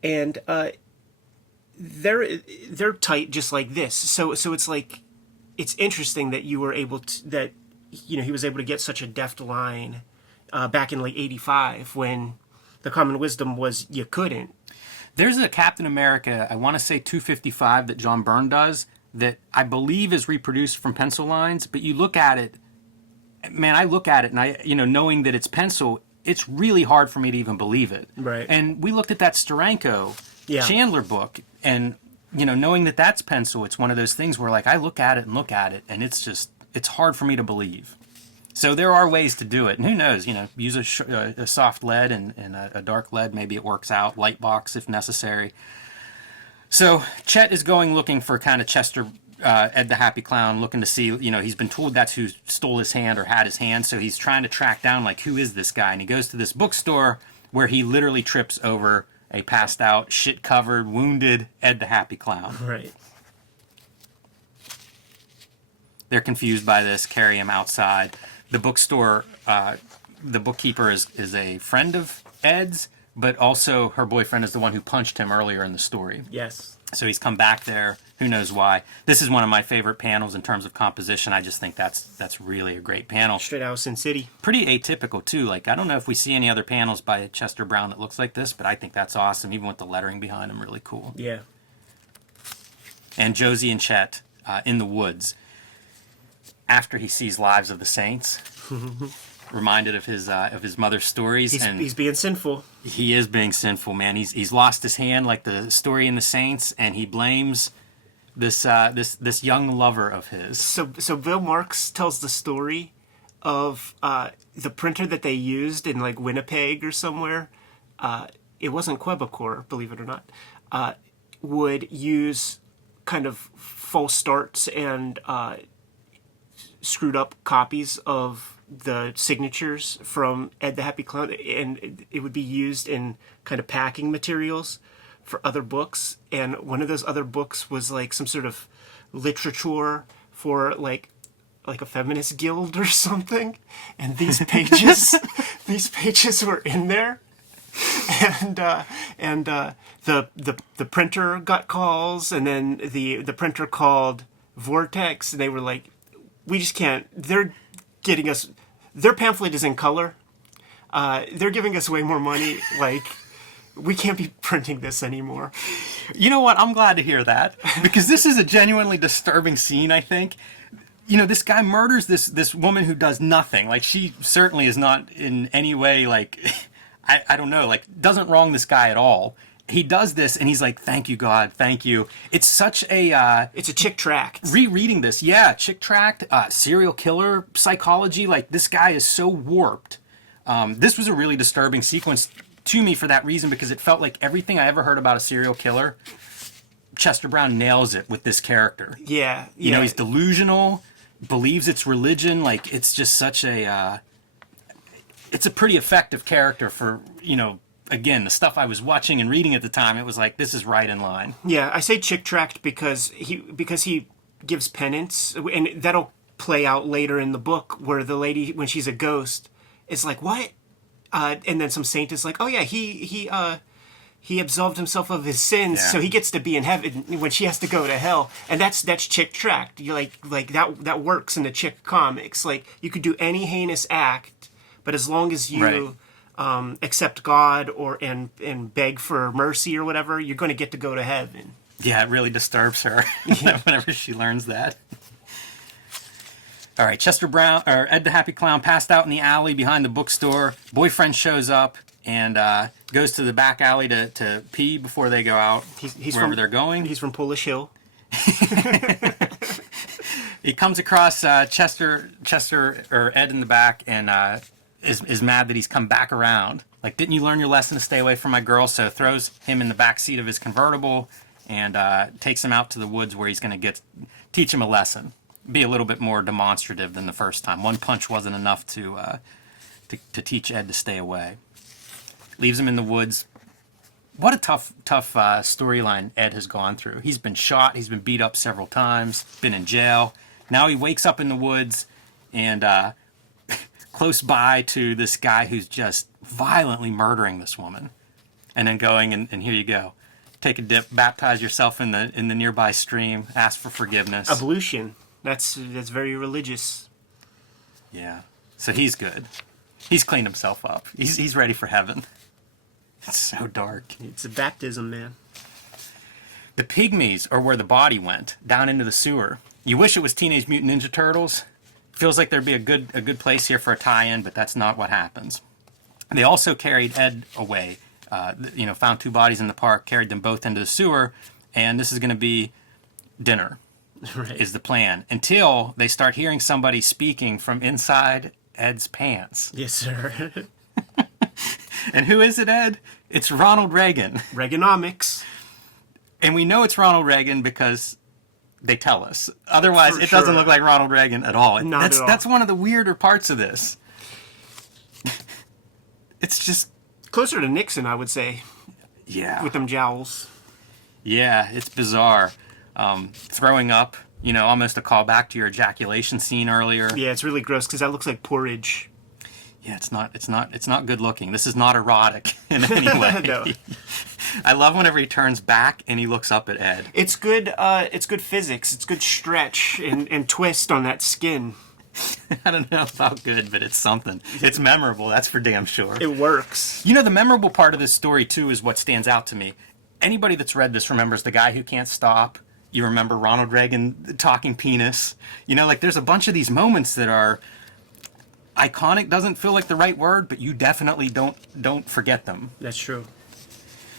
and they're tight just like this. So it's like, it's interesting that you were able to he was able to get such a deft line back in like '85 when the common wisdom was you couldn't. There's a Captain America, I want to say 255 that John Byrne does that I believe is reproduced from pencil lines, but you look at it, man, I look at it and I knowing that it's pencil, it's really hard for me to even believe it. Right. And we looked at that Steranko Chandler book, and knowing that that's pencil, it's one of those things where like I look at it, and it's hard for me to believe. So there are ways to do it, and who knows? Use a soft lead and a dark lead. Maybe it works out. Light box if necessary. So Chet is going looking for kind of Chester. Ed the Happy Clown, looking to see, he's been told that's who stole his hand or had his hand, so he's trying to track down, like, who is this guy? And he goes to this bookstore where he literally trips over a passed out, shit-covered, wounded Ed the Happy Clown. Right. They're confused by this, carry him outside. The bookstore, the bookkeeper is a friend of Ed's, but also her boyfriend is the one who punched him earlier in the story. Yes. So he's come back there. Who knows why? This is one of my favorite panels in terms of composition. I just think that's really a great panel. Straight out of Sin City. Pretty atypical, too. Like, I don't know if we see any other panels by Chester Brown that looks like this, but I think that's awesome. Even with the lettering behind him, really cool. Yeah. And Josie and Chet in the woods after he sees Lives of the Saints. Reminded of his mother's stories. He's being sinful. He is being sinful, man. He's lost his hand like the story in the Saints, and he blames this young lover of his. So Bill Marks tells the story of the printer that they used in like Winnipeg or somewhere. It wasn't Quebecor, believe it or not. Would use kind of false starts and screwed up copies of the signatures from Ed the Happy Clown, and it would be used in kind of packing materials for other books. And one of those other books was like some sort of literature for like a feminist guild or something. And these pages, these pages were in there. And the printer got calls, and then the printer called Vortex, and they were like, we just can't. They're getting us. Their pamphlet is in color. They're giving us way more money. Like, we can't be printing this anymore. You know what? I'm glad to hear that, because this is a genuinely disturbing scene, I think. You know, this guy murders this woman who does nothing. Like, she certainly is not in any way, like, I don't know, like, doesn't wrong this guy at all. He does this, and he's like, thank you, God, thank you. It's such a... it's a chick tract. Rereading this, yeah, chick tract, serial killer psychology. Like, this guy is so warped. This was a really disturbing sequence to me for that reason, because it felt like everything I ever heard about a serial killer, Chester Brown nails it with this character. Yeah. You know, he's delusional, believes it's religion. Like, it's just such a... it's a pretty effective character for, you know... Again, the stuff I was watching and reading at the time, it was like, this is right in line. Yeah, I say chick tract because he gives penance, and that'll play out later in the book, where the lady, when she's a ghost, is like, what? And then some saint is like, oh yeah, he absolved himself of his sins, so he gets to be in heaven when she has to go to hell. And that's chick tract. You like that works in the chick comics. Like, you could do any heinous act, but as long as you accept God and beg for mercy or whatever, you're going to get to go to heaven. Yeah, it really disturbs her whenever she learns that. All right, Chester Brown, or Ed the Happy Clown, passed out in the alley behind the bookstore. Boyfriend shows up and goes to the back alley to pee before they go out wherever they're going. He's from Polish Hill. He comes across Chester or Ed in the back and is mad that he's come back around. Like, didn't you learn your lesson to stay away from my girl? So throws him in the back seat of his convertible and takes him out to the woods where he's going to teach him a lesson. Be a little bit more demonstrative than the first time. One punch wasn't enough to teach Ed to stay away. Leaves him in the woods. What a tough storyline Ed has gone through. He's been shot. He's been beat up several times. Been in jail. Now he wakes up in the woods and close by to this guy who's just violently murdering this woman. And then going, and here you go. Take a dip, baptize yourself in the nearby stream, ask for forgiveness. Ablution. That's very religious. Yeah. So he's good. He's cleaned himself up. He's ready for heaven. It's so dark. It's a baptism, man. The pygmies are where the body went, down into the sewer. You wish it was Teenage Mutant Ninja Turtles. Feels like there'd be a good place here for a tie-in, but that's not what happens. They also carried Ed away. Found two bodies in the park, carried them both into the sewer, and this is going to be dinner. Right. Is the plan, until they start hearing somebody speaking from inside Ed's pants. Yes, sir. And who is it, Ed? It's Ronald Reagan. Reaganomics. And we know it's Ronald Reagan because they tell us. Otherwise, it doesn't look like Ronald Reagan at all. Not at all. That's one of the weirder parts of this. It's just... Closer to Nixon, I would say. Yeah. With them jowls. Yeah, it's bizarre. Throwing up, You know, almost a callback to your ejaculation scene earlier. Yeah, it's really gross because that looks like porridge. Yeah, it's not good looking. This is not erotic in any way. No. I love whenever he turns back and he looks up at Ed. It's good. It's good physics. It's good stretch and twist on that skin. I don't know about good, but it's something. It's memorable. That's for damn sure. It works. You know, the memorable part of this story too is what stands out to me. Anybody that's read this remembers the guy who can't stop. You remember Ronald Reagan talking penis. You know, like there's a bunch of these moments that are iconic. Doesn't feel like the right word, but you definitely don't forget them. That's true.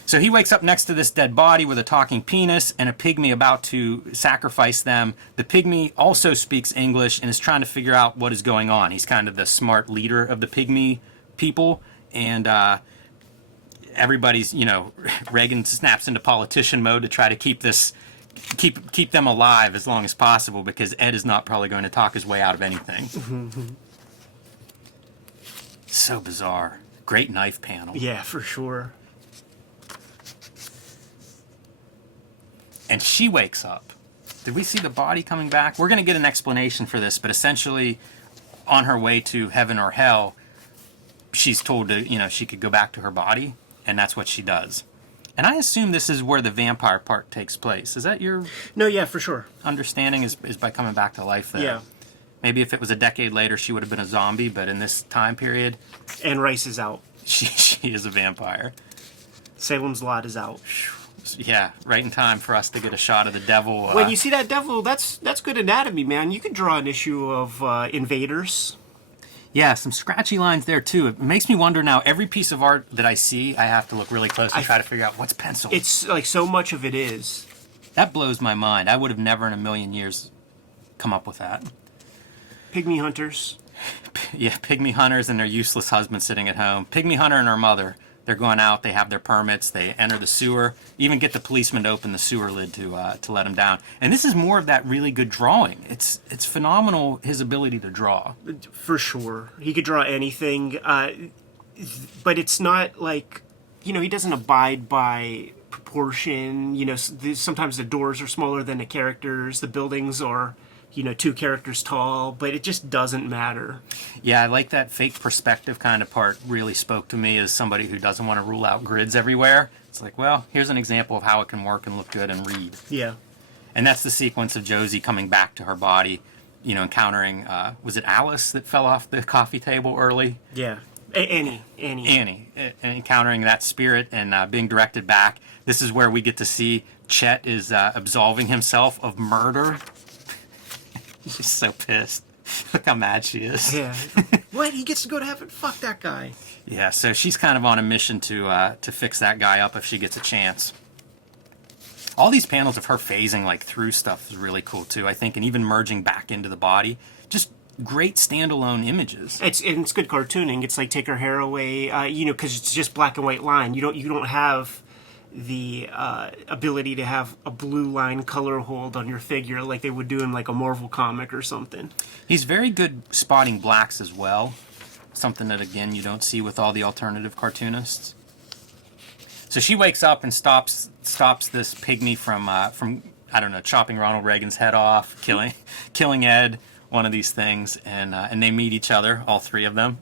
So he wakes up next to this dead body with a talking penis and a pygmy about to sacrifice them. The pygmy also speaks English and is trying to figure out what is going on. He's kind of the smart leader of the pygmy people, and everybody's, you know, Reagan snaps into politician mode to try to keep them alive as long as possible because Ed is not probably going to talk his way out of anything. So bizarre. Great knife panel. Yeah, for sure. And she wakes up. Did we see the body coming back? We're going to get an explanation for this, but essentially on her way to heaven or hell, she's told to, you know, she could go back to her body, and that's what she does. And I assume this is where the vampire part takes place. Is that your No, yeah, for sure. understanding is by coming back to life there? Yeah. Maybe if it was a decade later, she would have been a zombie, but in this time period, And Rice is out. she is a vampire. Salem's Lot is out. Yeah, right in time for us to get a shot of the devil. When you see that devil, that's good anatomy, man. You could draw an issue of Invaders. Yeah, some scratchy lines there too. It makes me wonder now, every piece of art that I see, I have to look really close and try to figure out what's pencil. It's like so much of it is. That blows my mind. I would have never in a million years come up with that. Pygmy hunters. Yeah, pygmy hunters and their useless husband sitting at home. Pygmy hunter and her mother. They're going out, they have their permits, they enter the sewer, even get the policeman to open the sewer lid to let him down. And this is more of that really good drawing. It's phenomenal, his ability to draw. For sure. He could draw anything, but it's not like, you know, he doesn't abide by proportion. You know, sometimes the doors are smaller than the characters, the buildings are, you know, 2 characters tall, but it just doesn't matter. Yeah, I like that fake perspective kind of part. Really spoke to me as somebody who doesn't want to rule out grids everywhere. It's like, well, here's an example of how it can work and look good and read. Yeah. And that's the sequence of Josie coming back to her body, you know, encountering, was it Alice that fell off the coffee table early? Yeah. Annie. Encountering that spirit and being directed back. This is where we get to see Chet is absolving himself of murder. She's so pissed. Look how mad she is. Yeah. What? He gets to go to heaven? Fuck that guy. Yeah, so she's kind of on a mission to fix that guy up if she gets a chance. All these panels of her phasing like through stuff is really cool too, I think, and even merging back into the body. Just great standalone images. It's good cartooning. It's like take her hair away, you know, because it's just black and white line. You don't have the ability to have a blue line color hold on your figure like they would do in like a Marvel comic or something. He's very good spotting blacks as well. Something that, again, you don't see with all the alternative cartoonists. So she wakes up and stops this pygmy from I don't know, chopping Ronald Reagan's head off, killing Ed, one of these things, and they meet each other, all 3 of them.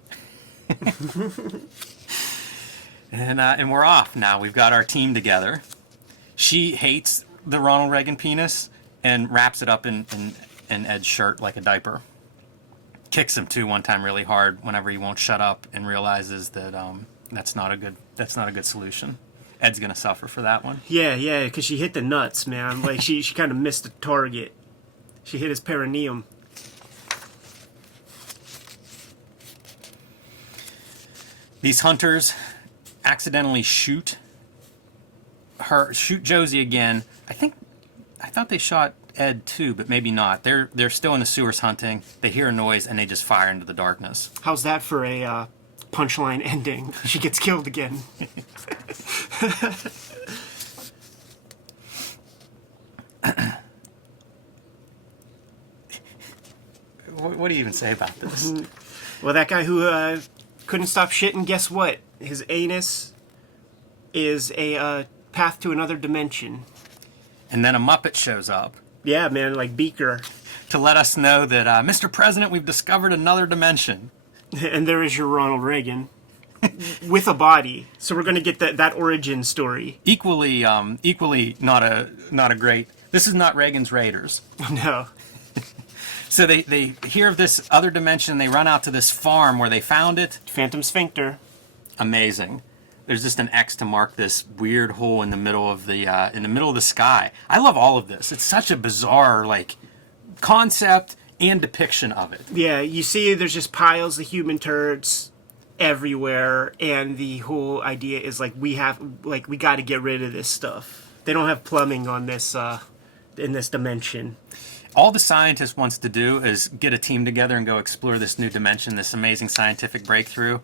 And we're off now. We've got our team together. She hates the Ronald Reagan penis and wraps it up in Ed's shirt like a diaper. Kicks him too one time really hard whenever he won't shut up and realizes that that's not a good solution. Ed's gonna suffer for that one. Yeah, because she hit the nuts, man. Like she kind of missed the target. She hit his perineum. These hunters accidentally shoot Josie again. I thought they shot Ed too, but maybe not. They're still in the sewers hunting. They hear a noise and they just fire into the darkness. How's that for a punchline ending? She gets killed again. What do you even say about this? Well, that guy who couldn't stop shitting, guess what? His anus is a path to another dimension. And then a Muppet shows up Yeah, man, like Beaker. to let us know that, Mr. President, we've discovered another dimension. And there is your Ronald Reagan with a body. So we're going to get that origin story. Equally not a great. This is not Reagan's Raiders. No. So they hear of this other dimension. They run out to this farm where they found it. Phantom Sphincter. Amazing. There's just an X to mark this weird hole in the middle of the sky. I love all of this. It's such a bizarre concept and depiction of it. Yeah, you see there's just piles of human turds everywhere, and the whole idea is we got to get rid of this stuff. They don't have plumbing on this in this dimension. All the scientist wants to do is get a team together and go explore this new dimension, this amazing scientific breakthrough.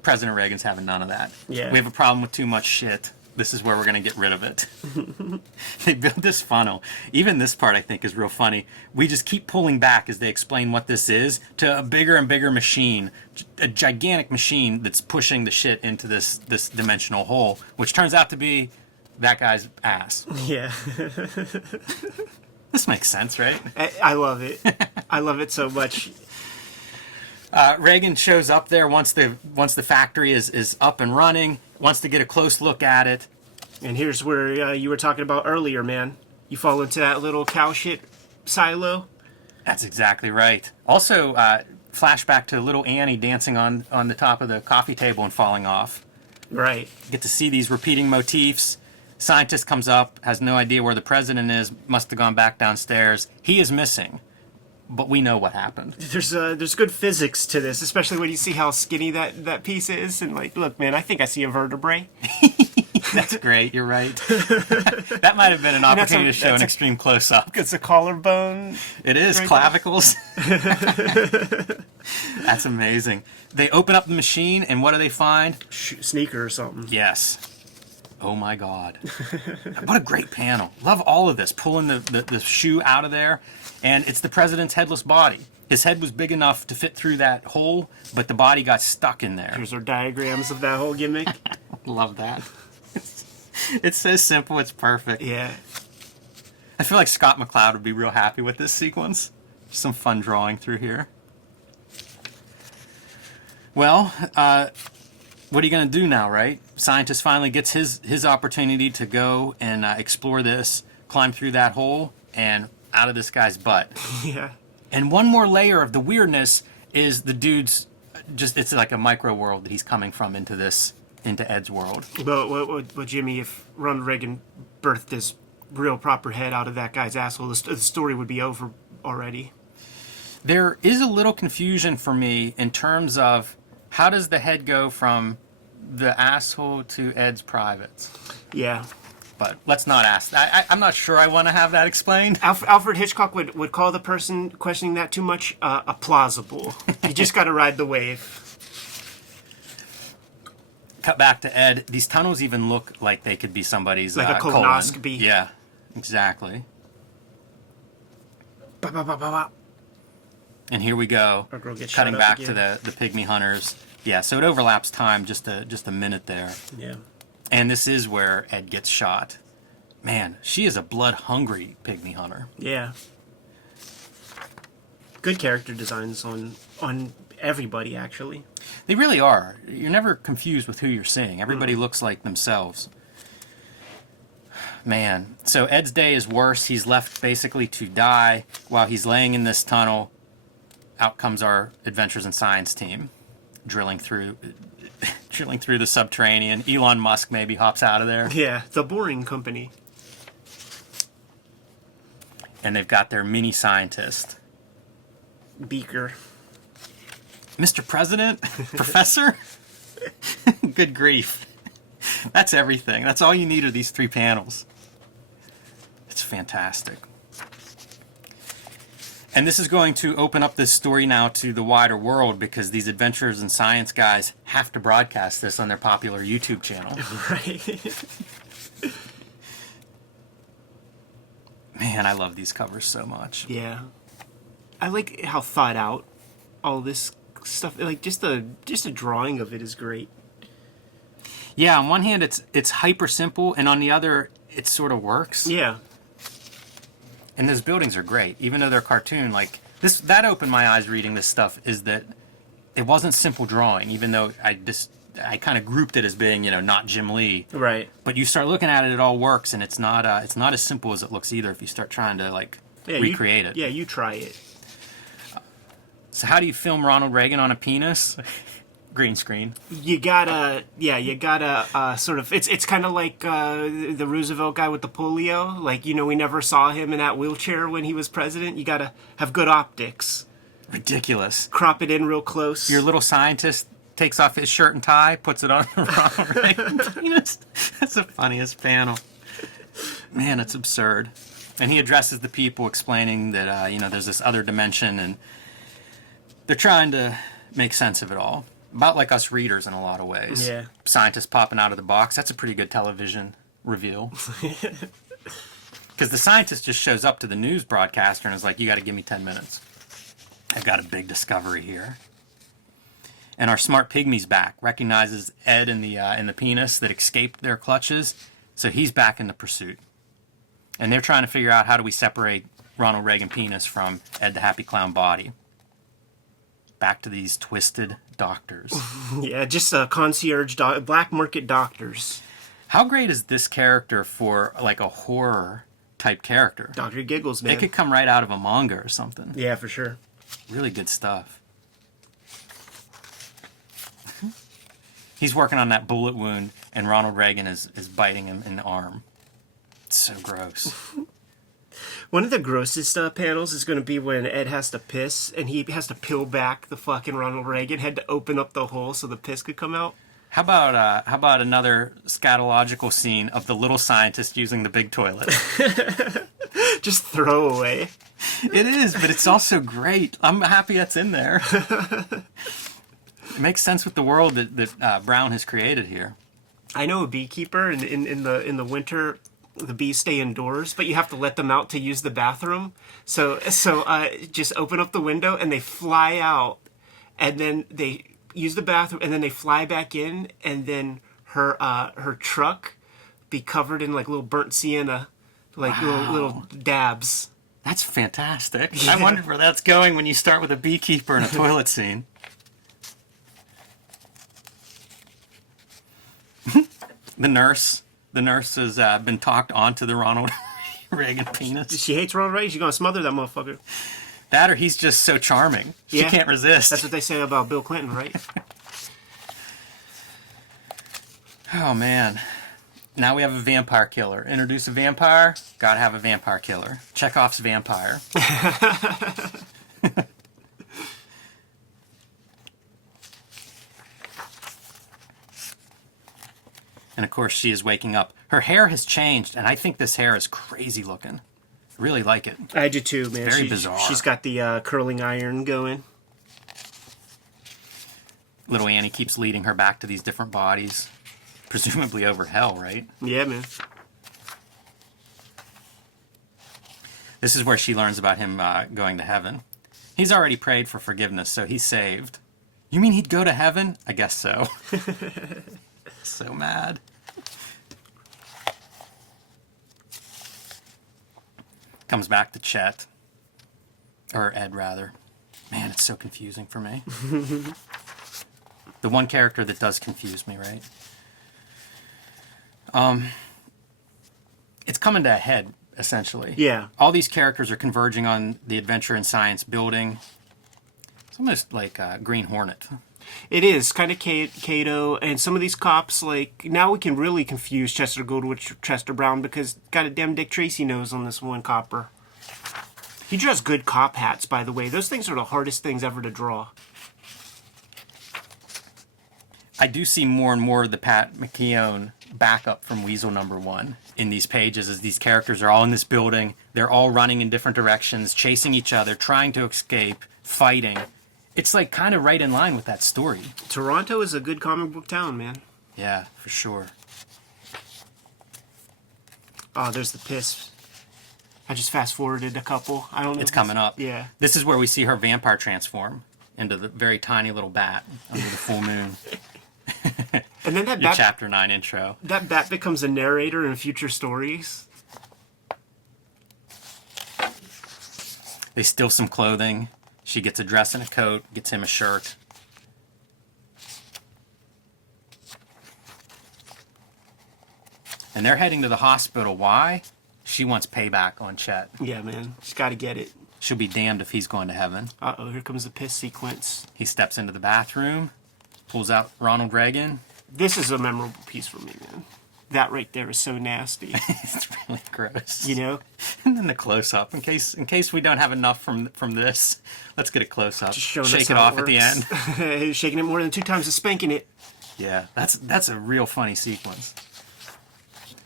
President Reagan's having none of that. Yeah. We have a problem with too much shit. This is where we're going to get rid of it. They built this funnel. Even this part, I think, is real funny. We just keep pulling back as they explain what this is to a bigger and bigger machine, a gigantic machine that's pushing the shit into this dimensional hole, which turns out to be that guy's ass. Yeah. This makes sense, right? I love it. I love it so much. Reagan shows up there once the factory is up and running, wants to get a close look at it. And here's where you were talking about earlier, man. You fall into that little cow shit silo. That's exactly right. Also, flashback to little Annie dancing on the top of the coffee table and falling off. Right. Get to see these repeating motifs. Scientist comes up, has no idea where the president is, must have gone back downstairs. He is missing, but we know what happened. There's good physics to this, especially when you see how skinny that piece is. And look, man, I think I see a vertebrae. That's great. You're right. That might have been an opportunity to show an extreme close-up. It's a collarbone. It is right clavicles. That's amazing. They open up the machine, and what do they find? Sneaker or something. Yes. Oh my God. What a great panel. Love all of this. Pulling the shoe out of there. And it's the president's headless body. His head was big enough to fit through that hole, but the body got stuck in there. Here's our diagrams of that whole gimmick. Love that. It's so simple, it's perfect. Yeah. I feel like Scott McCloud would be real happy with this sequence. Some fun drawing through here. Well, what are you going to do now, right? Scientist finally gets his opportunity to go and explore this, climb through that hole, and out of this guy's butt. Yeah. And one more layer of the weirdness is the dude's it's like a micro world that he's coming from into Ed's world. But Jimmy, if Ronald Reagan birthed his real proper head out of that guy's asshole, the story would be over already. There is a little confusion for me in terms of how does the head go from the asshole to Ed's privates? Yeah. But let's not ask. I'm not sure I want to have that explained. Alfred Hitchcock would call the person questioning that too much a plausible. You just got to ride the wave. Cut back to Ed. These tunnels even look like they could be somebody's like a colonoscopy. Colon. Yeah, exactly. Ba, ba, ba, ba, ba. And here we go. Our girl gets cutting shot up back to the pygmy hunters. Yeah, so it overlaps time just a minute there. Yeah. And this is where Ed gets shot. Man, she is a blood-hungry pygmy hunter. Yeah. Good character designs on everybody, actually. They really are. You're never confused with who you're seeing. Everybody looks like themselves. Man, so Ed's day is worse. He's left basically to die while he's laying in this tunnel. Out comes our Adventures in Science team, drilling through the subterranean. Elon Musk maybe hops out of there. Yeah, the Boring Company. And they've got their mini scientist. Beaker. Mr. President? Professor? Good grief. That's everything. That's all you need are these 3 panels. It's fantastic. And this is going to open up this story now to the wider world because these Adventures in Science guys have to broadcast this on their popular YouTube channel. Right. Man, I love these covers so much. Yeah. I like how thought out all this stuff. Like just a drawing of it is great. Yeah, on one hand it's hyper simple, and on the other it sort of works. Yeah. And those buildings are great, even though they're cartoon. Like this, that opened my eyes reading this stuff. Is that it wasn't simple drawing, even though I kind of grouped it as being, not Jim Lee. Right. But you start looking at it, it all works, and it's not as simple as it looks either. If you start trying to recreate it. Yeah, you try it. So how do you film Ronald Reagan on a penis? Green screen. You gotta sort of, it's kind of like the Roosevelt guy with the polio. Like, we never saw him in that wheelchair when he was president. You gotta have good optics. Ridiculous. Crop it in real close. Your little scientist takes off his shirt and tie, puts it on the Ronald Reagan penis. That's the funniest panel. Man, it's absurd. And he addresses the people, explaining that, there's this other dimension, and they're trying to make sense of it all. About like us readers in a lot of ways. Yeah. Scientists popping out of the box. That's a pretty good television reveal. Because the scientist just shows up to the news broadcaster and is like, you got to give me 10 minutes. I've got a big discovery here. And our smart pygmy's back. Recognizes Ed in the penis that escaped their clutches. So he's back in the pursuit. And they're trying to figure out, how do we separate Ronald Reagan penis from Ed the Happy Clown body. Back to these twisted doctors. Yeah, just concierge, black market doctors. How great is this character for like a horror type character? Dr. Giggles, man. It could come right out of a manga or something. Yeah, for sure. Really good stuff. He's working on that bullet wound, and Ronald Reagan is biting him in the arm. It's so gross. One of the grossest panels is going to be when Ed has to piss, and he has to peel back the fucking Ronald Reagan head to open up the hole so the piss could come out. How about another scatological scene of the little scientist using the big toilet? Just throw away. It is, but it's also great. I'm happy that's in there. It makes sense with the world that Brown has created here. I know a beekeeper, and in the winter, the bees stay indoors, but you have to let them out to use the bathroom. So just open up the window and they fly out, and then they use the bathroom, and then they fly back in, and then her truck be covered in like little burnt sienna, like little dabs. That's fantastic. Yeah. I wondered where that's going when you start with a beekeeper and a toilet scene. The nurse has been talked onto the Ronald Reagan penis. She hates Ronald Reagan. She's gonna smother that motherfucker. That, or he's just so charming. She can't resist. That's what they say about Bill Clinton, right? Oh, man. Now we have a vampire killer. Introduce a vampire, gotta have a vampire killer. Chekhov's vampire. And of course, she is waking up. Her hair has changed, and I think this hair is crazy looking. I really like it. I do too, man. Very bizarre. She's got the curling iron going. Little Annie keeps leading her back to these different bodies. Presumably over hell, right? Yeah, man. This is where she learns about him going to heaven. He's already prayed for forgiveness, so he's saved. You mean he'd go to heaven? I guess so. So mad. Comes back to Chet. Or Ed, rather. Man, it's so confusing for me. The one character that does confuse me, right? It's coming to a head, essentially. Yeah. All these characters are converging on the adventure and science building. It's almost like Green Hornet. It is kind of Cato, and some of these cops, like, now we can really confuse Chester Goldwich with Chester Brown because got a damn Dick Tracy nose on this one copper. He draws good cop hats, by the way. Those things are the hardest things ever to draw. I do see more and more of the Pat McKeown backup from Weasel #1 in these pages, as these characters are all in this building. They're all running in different directions, chasing each other, trying to escape, fighting. It's like kind of right in line with that story. Toronto is a good comic book town, man. Yeah, for sure. Oh, there's the piss. I just fast forwarded a couple. I don't know. It's coming up. Yeah. This is where we see her vampire transform into the very tiny little bat under the full moon. And then that Your bat, chapter 9 intro. that bat becomes a narrator in future stories. They steal some clothing. She gets a dress and a coat, gets him a shirt. And they're heading to the hospital. Why? She wants payback on Chet. Yeah, man. She's got to get it. She'll be damned if he's going to heaven. Uh-oh, here comes the piss sequence. He steps into the bathroom, pulls out Ronald Reagan. This is a memorable piece for me, man. That right there is so nasty. It's really gross. You know? And then the close-up. In case we don't have enough from this, let's get a close-up. Just showing Shake us it how off at the end. He's shaking it more than 2 times and spanking it. Yeah, that's a real funny sequence.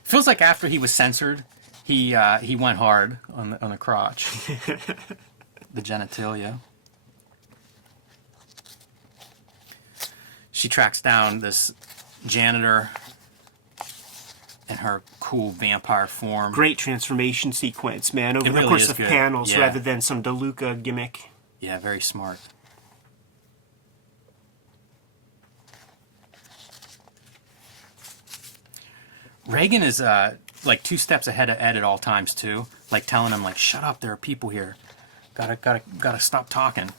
Feels like after he was censored, he went hard on the crotch, the genitalia. She tracks down this janitor in her cool vampire form. Great transformation sequence, man, over the really course is of good. panels Yeah. rather than some DeLuca gimmick. Yeah, very smart. Reagan is like 2 steps ahead of Ed at all times too, like telling him like, "Shut up, there are people here. Gotta stop talking."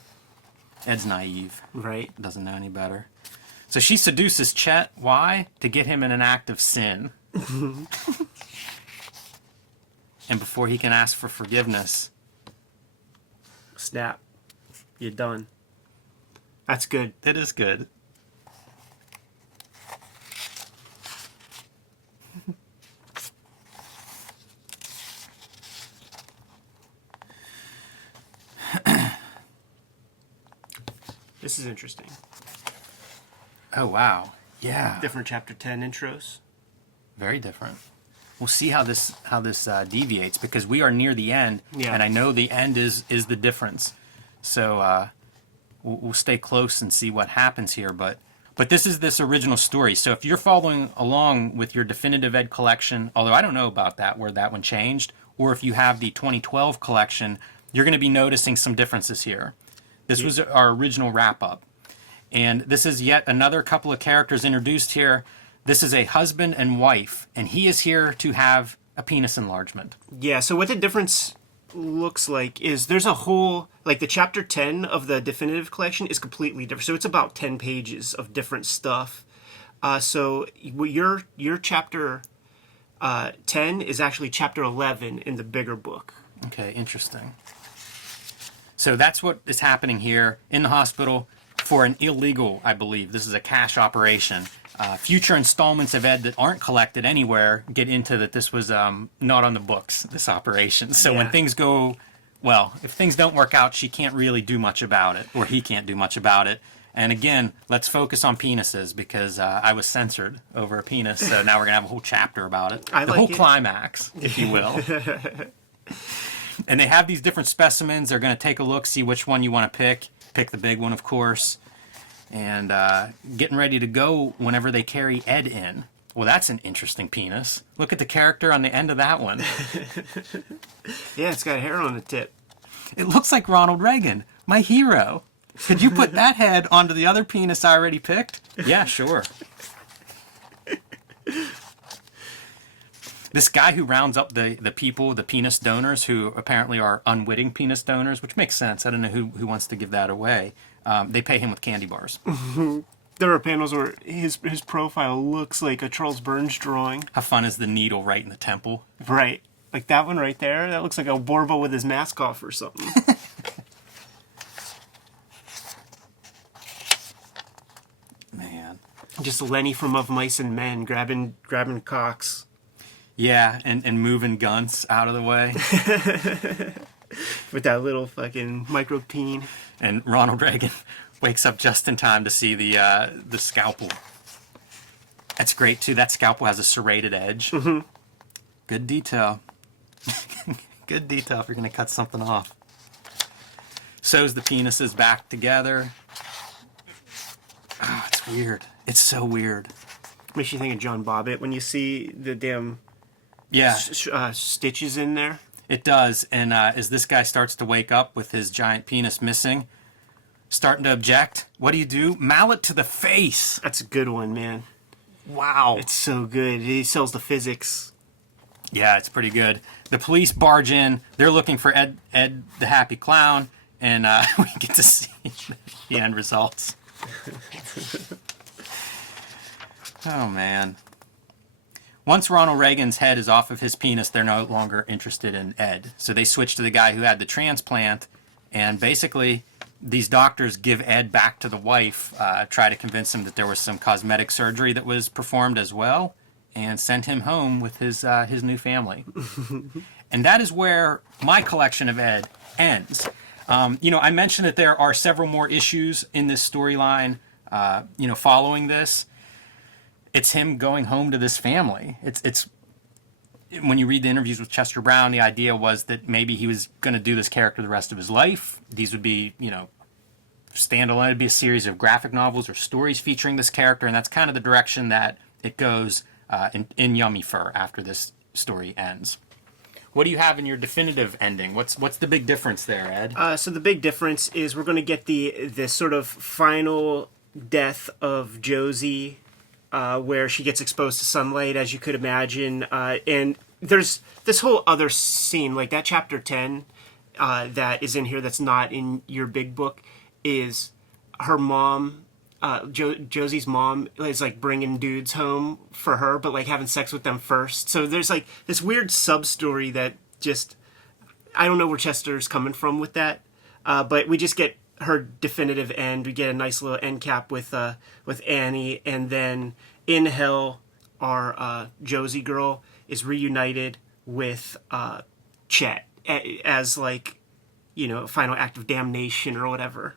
Ed's naive, Right. doesn't know any better. So she seduces Chet. Why? To get him in an act of sin. And before he can ask for forgiveness, Snap. You're done. That's good. it is good. This is interesting. Oh wow, yeah, Different chapter 10 intros. very different. We'll see how this deviates because we are near the end, Yeah. and I know the end is the difference. So we'll stay close and see what happens here. But this is this original story. So if you're following along with your definitive Ed collection, although I don't know about that where that one changed, or if you have the 2012 collection, you're going to be noticing some differences here. This was our original wrap-up. And this is yet another couple of characters introduced here. This is a husband and wife, and he is here to have a penis enlargement. Yeah, so what the difference looks like is there's a whole, like the chapter 10 of the definitive collection is completely different. So it's about 10 pages of different stuff. So your chapter 10 is actually chapter 11 in the bigger book. Okay, interesting. So that's what is happening here in the hospital for an illegal, I believe. This is a cash operation. Future installments of Ed that aren't collected anywhere get into that this was not on the books, this operation. So when Yeah. things go, well, if things don't work out, she can't really do much about it, or he can't do much about it. And again, let's focus on penises because I was censored over a penis, so now we're going to have a whole chapter about it. I The like whole it. climax, if you will. And they have these different specimens. They're going to take a look, see which one you want to pick. Pick the big one, of course. And getting ready to go whenever they carry Ed in. Well, that's an interesting penis. Look at the character on the end of that one. Yeah, it's got hair on the tip. It looks like Ronald Reagan, my hero. Could you put that head onto the other penis I already picked? Yeah, sure. This guy who rounds up the people, the penis donors, who apparently are unwitting penis donors, which makes sense. I don't know who wants to give that away. They pay him with candy bars. There are panels where his profile looks like a Charles Burns drawing. How fun is the needle right in the temple? Right. Like that one right there, that looks like a Borbo with his mask off or something. Man. Just Lenny from Of Mice and Men grabbing cocks. Yeah, and moving guns out of the way. With that little fucking micro teen. And Ronald Reagan wakes up just in time to see the scalpel. That's great too. That scalpel has a serrated edge. Mm-hmm. Good detail. Good detail if you're going to cut something off. Sews the penises back together. Oh, it's weird. It's so weird. Makes you think of John Bobbitt when you see the damn Yeah, stitches in there. it does. And as this guy starts to wake up with his giant penis missing, starting to object, what do? Mallet to the face. That's a good one, man. Wow. It's so good. He sells the physics. Yeah, it's pretty good. The police barge in. They're looking for Ed the Happy Clown, and we get to see the end results. Oh, man. Once Ronald Reagan's head is off of his penis, they're no longer interested in Ed. So they switch to the guy who had the transplant, and basically these doctors give Ed back to the wife, try to convince him that there was some cosmetic surgery that was performed as well, and send him home with his new family. And that is where my collection of Ed ends. I mentioned that there are several more issues in this storyline, following this. It's him going home to this family. It's when you read the interviews with Chester Brown, the idea was that maybe he was going to do this character the rest of his life. These would be, standalone. It'd be a series of graphic novels or stories featuring this character, and that's kind of the direction that it goes in Yummy Fur after this story ends. What do you have in your definitive ending? What's the big difference there, Ed? So the big difference is we're going to get the sort of final death of Josie, where she gets exposed to sunlight, as you could imagine. And there's this whole other scene, like that chapter 10 that is in here that's not in your big book, is her mom, Josie's mom, is like bringing dudes home for her, but like having sex with them first. So there's like this weird sub-story that just, I don't know where Chester's coming from with that, but we just get her definitive end. We get a nice little end cap with Annie, and then in hell, our Josie girl is reunited with Chet as like, a final act of damnation or whatever.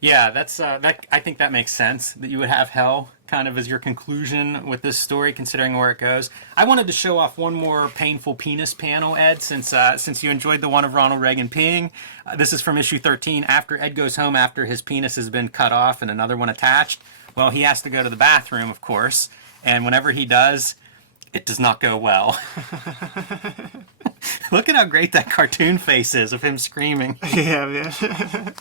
Yeah, that's I think that makes sense, that you would have hell kind of as your conclusion with this story, considering where it goes. I wanted to show off one more painful penis panel, Ed, since you enjoyed the one of Ronald Reagan peeing. This is from issue 13. After Ed goes home after his penis has been cut off and another one attached, well, he has to go to the bathroom, of course, and whenever he does, it does not go well. Look at how great that cartoon face is of him screaming. Yeah, man.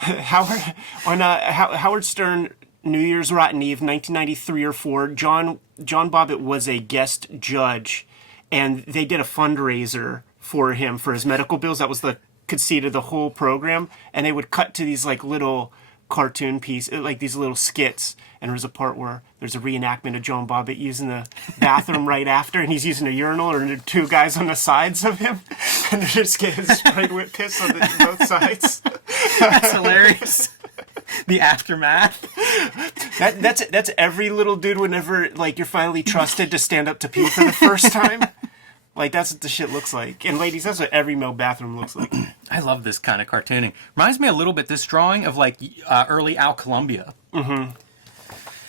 Howard Stern, New Year's Rotten Eve, 1993 or 4, John Bobbitt was a guest judge, and they did a fundraiser for him for his medical bills. That was the conceit of the whole program, and they would cut to these like little cartoon piece, like these little skits, and there's a part where there's a reenactment of John Bobbitt using the bathroom right after, and he's using a urinal, or two guys on the sides of him, and they're just getting sprayed with piss on both sides. That's hilarious. The aftermath. That's every little dude whenever like you're finally trusted to stand up to pee for the first time. Like, that's what the shit looks like. And ladies, that's what every male bathroom looks like. I love this kind of cartooning. Reminds me a little bit, this drawing, of like early Al Columbia. Mm-hmm.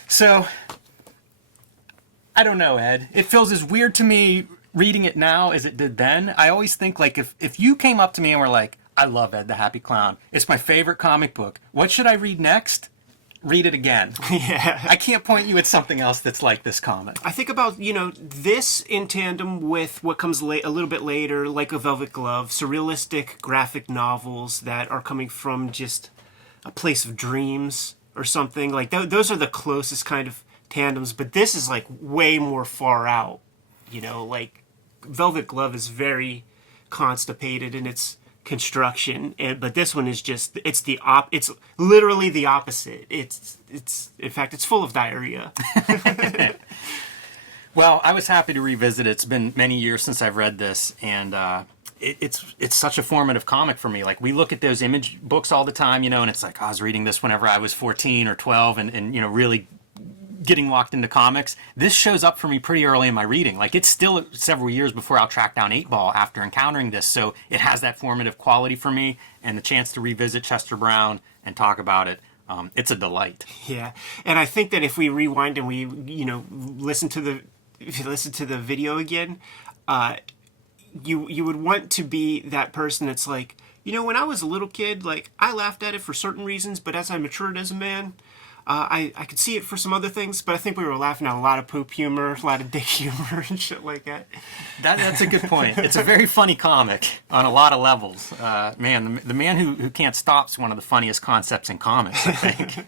So, I don't know, Ed. It feels as weird to me reading it now as it did then. I always think, like, if you came up to me and were like, I love Ed the Happy Clown. It's my favorite comic book. What should I read next? Read it again. Yeah. I can't point you at something else that's like this comic. I think about, this in tandem with what comes a little bit later, like A Velvet Glove, surrealistic graphic novels that are coming from just a place of dreams or something. Like, those are the closest kind of tandems, but this is, like, way more far out. Like, Velvet Glove is very constipated in its construction, but this one is just it's literally the opposite. It's in fact it's full of diarrhea. Well, I was happy to revisit it. It's been many years since I've read this, and it's such a formative comic for me. Like, we look at those image books all the time, and it's like, I was reading this whenever I was 14 or 12 and really getting locked into comics. This shows up for me pretty early in my reading. Like, it's still several years before I'll track down 8-Ball after encountering this, so it has that formative quality for me, and the chance to revisit Chester Brown and talk about it, it's a delight. Yeah, and I think that if we rewind and we listen to the video again, you would want to be that person that's like, when I was a little kid, like, I laughed at it for certain reasons, but as I matured as a man, I could see it for some other things, but I think we were laughing at a lot of poop humor, a lot of dick humor, and shit like that. That's a good point. It's a very funny comic on a lot of levels. Man, the man who can't stop's one of the funniest concepts in comics, I think.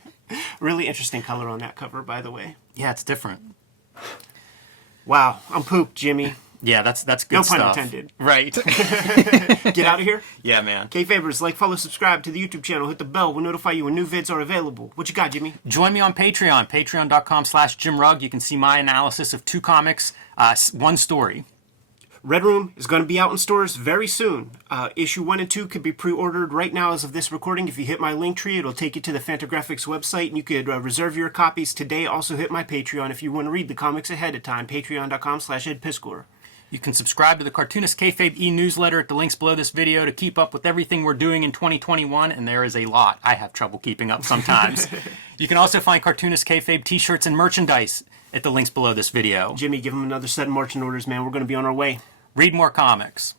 Really interesting color on that cover, by the way. Yeah, it's different. Wow, I'm pooped, Jimmy. Yeah, that's good No stuff. pun intended. Right. Get out of here. Yeah, man. Kayfabers, like, follow, subscribe to the YouTube channel. Hit the bell. We'll notify you when new vids are available. What you got, Jimmy? Join me on Patreon, patreon.com/JimRugg. You can see my analysis of 2 comics, 1 story. Red Room is going to be out in stores very soon. Issue 1 and 2 can be pre-ordered right now as of this recording. If you hit my link tree, it'll take you to the Fantagraphics website, and you could reserve your copies today. Also hit my Patreon if you want to read the comics ahead of time, patreon.com/EdPiskor. You can subscribe to the Cartoonist Kayfabe e-newsletter at the links below this video to keep up with everything we're doing in 2021, and there is a lot. I have trouble keeping up sometimes. You can also find Cartoonist Kayfabe t-shirts and merchandise at the links below this video. Jimmy, give him another set of marching orders, man. We're going to be on our way. Read more comics.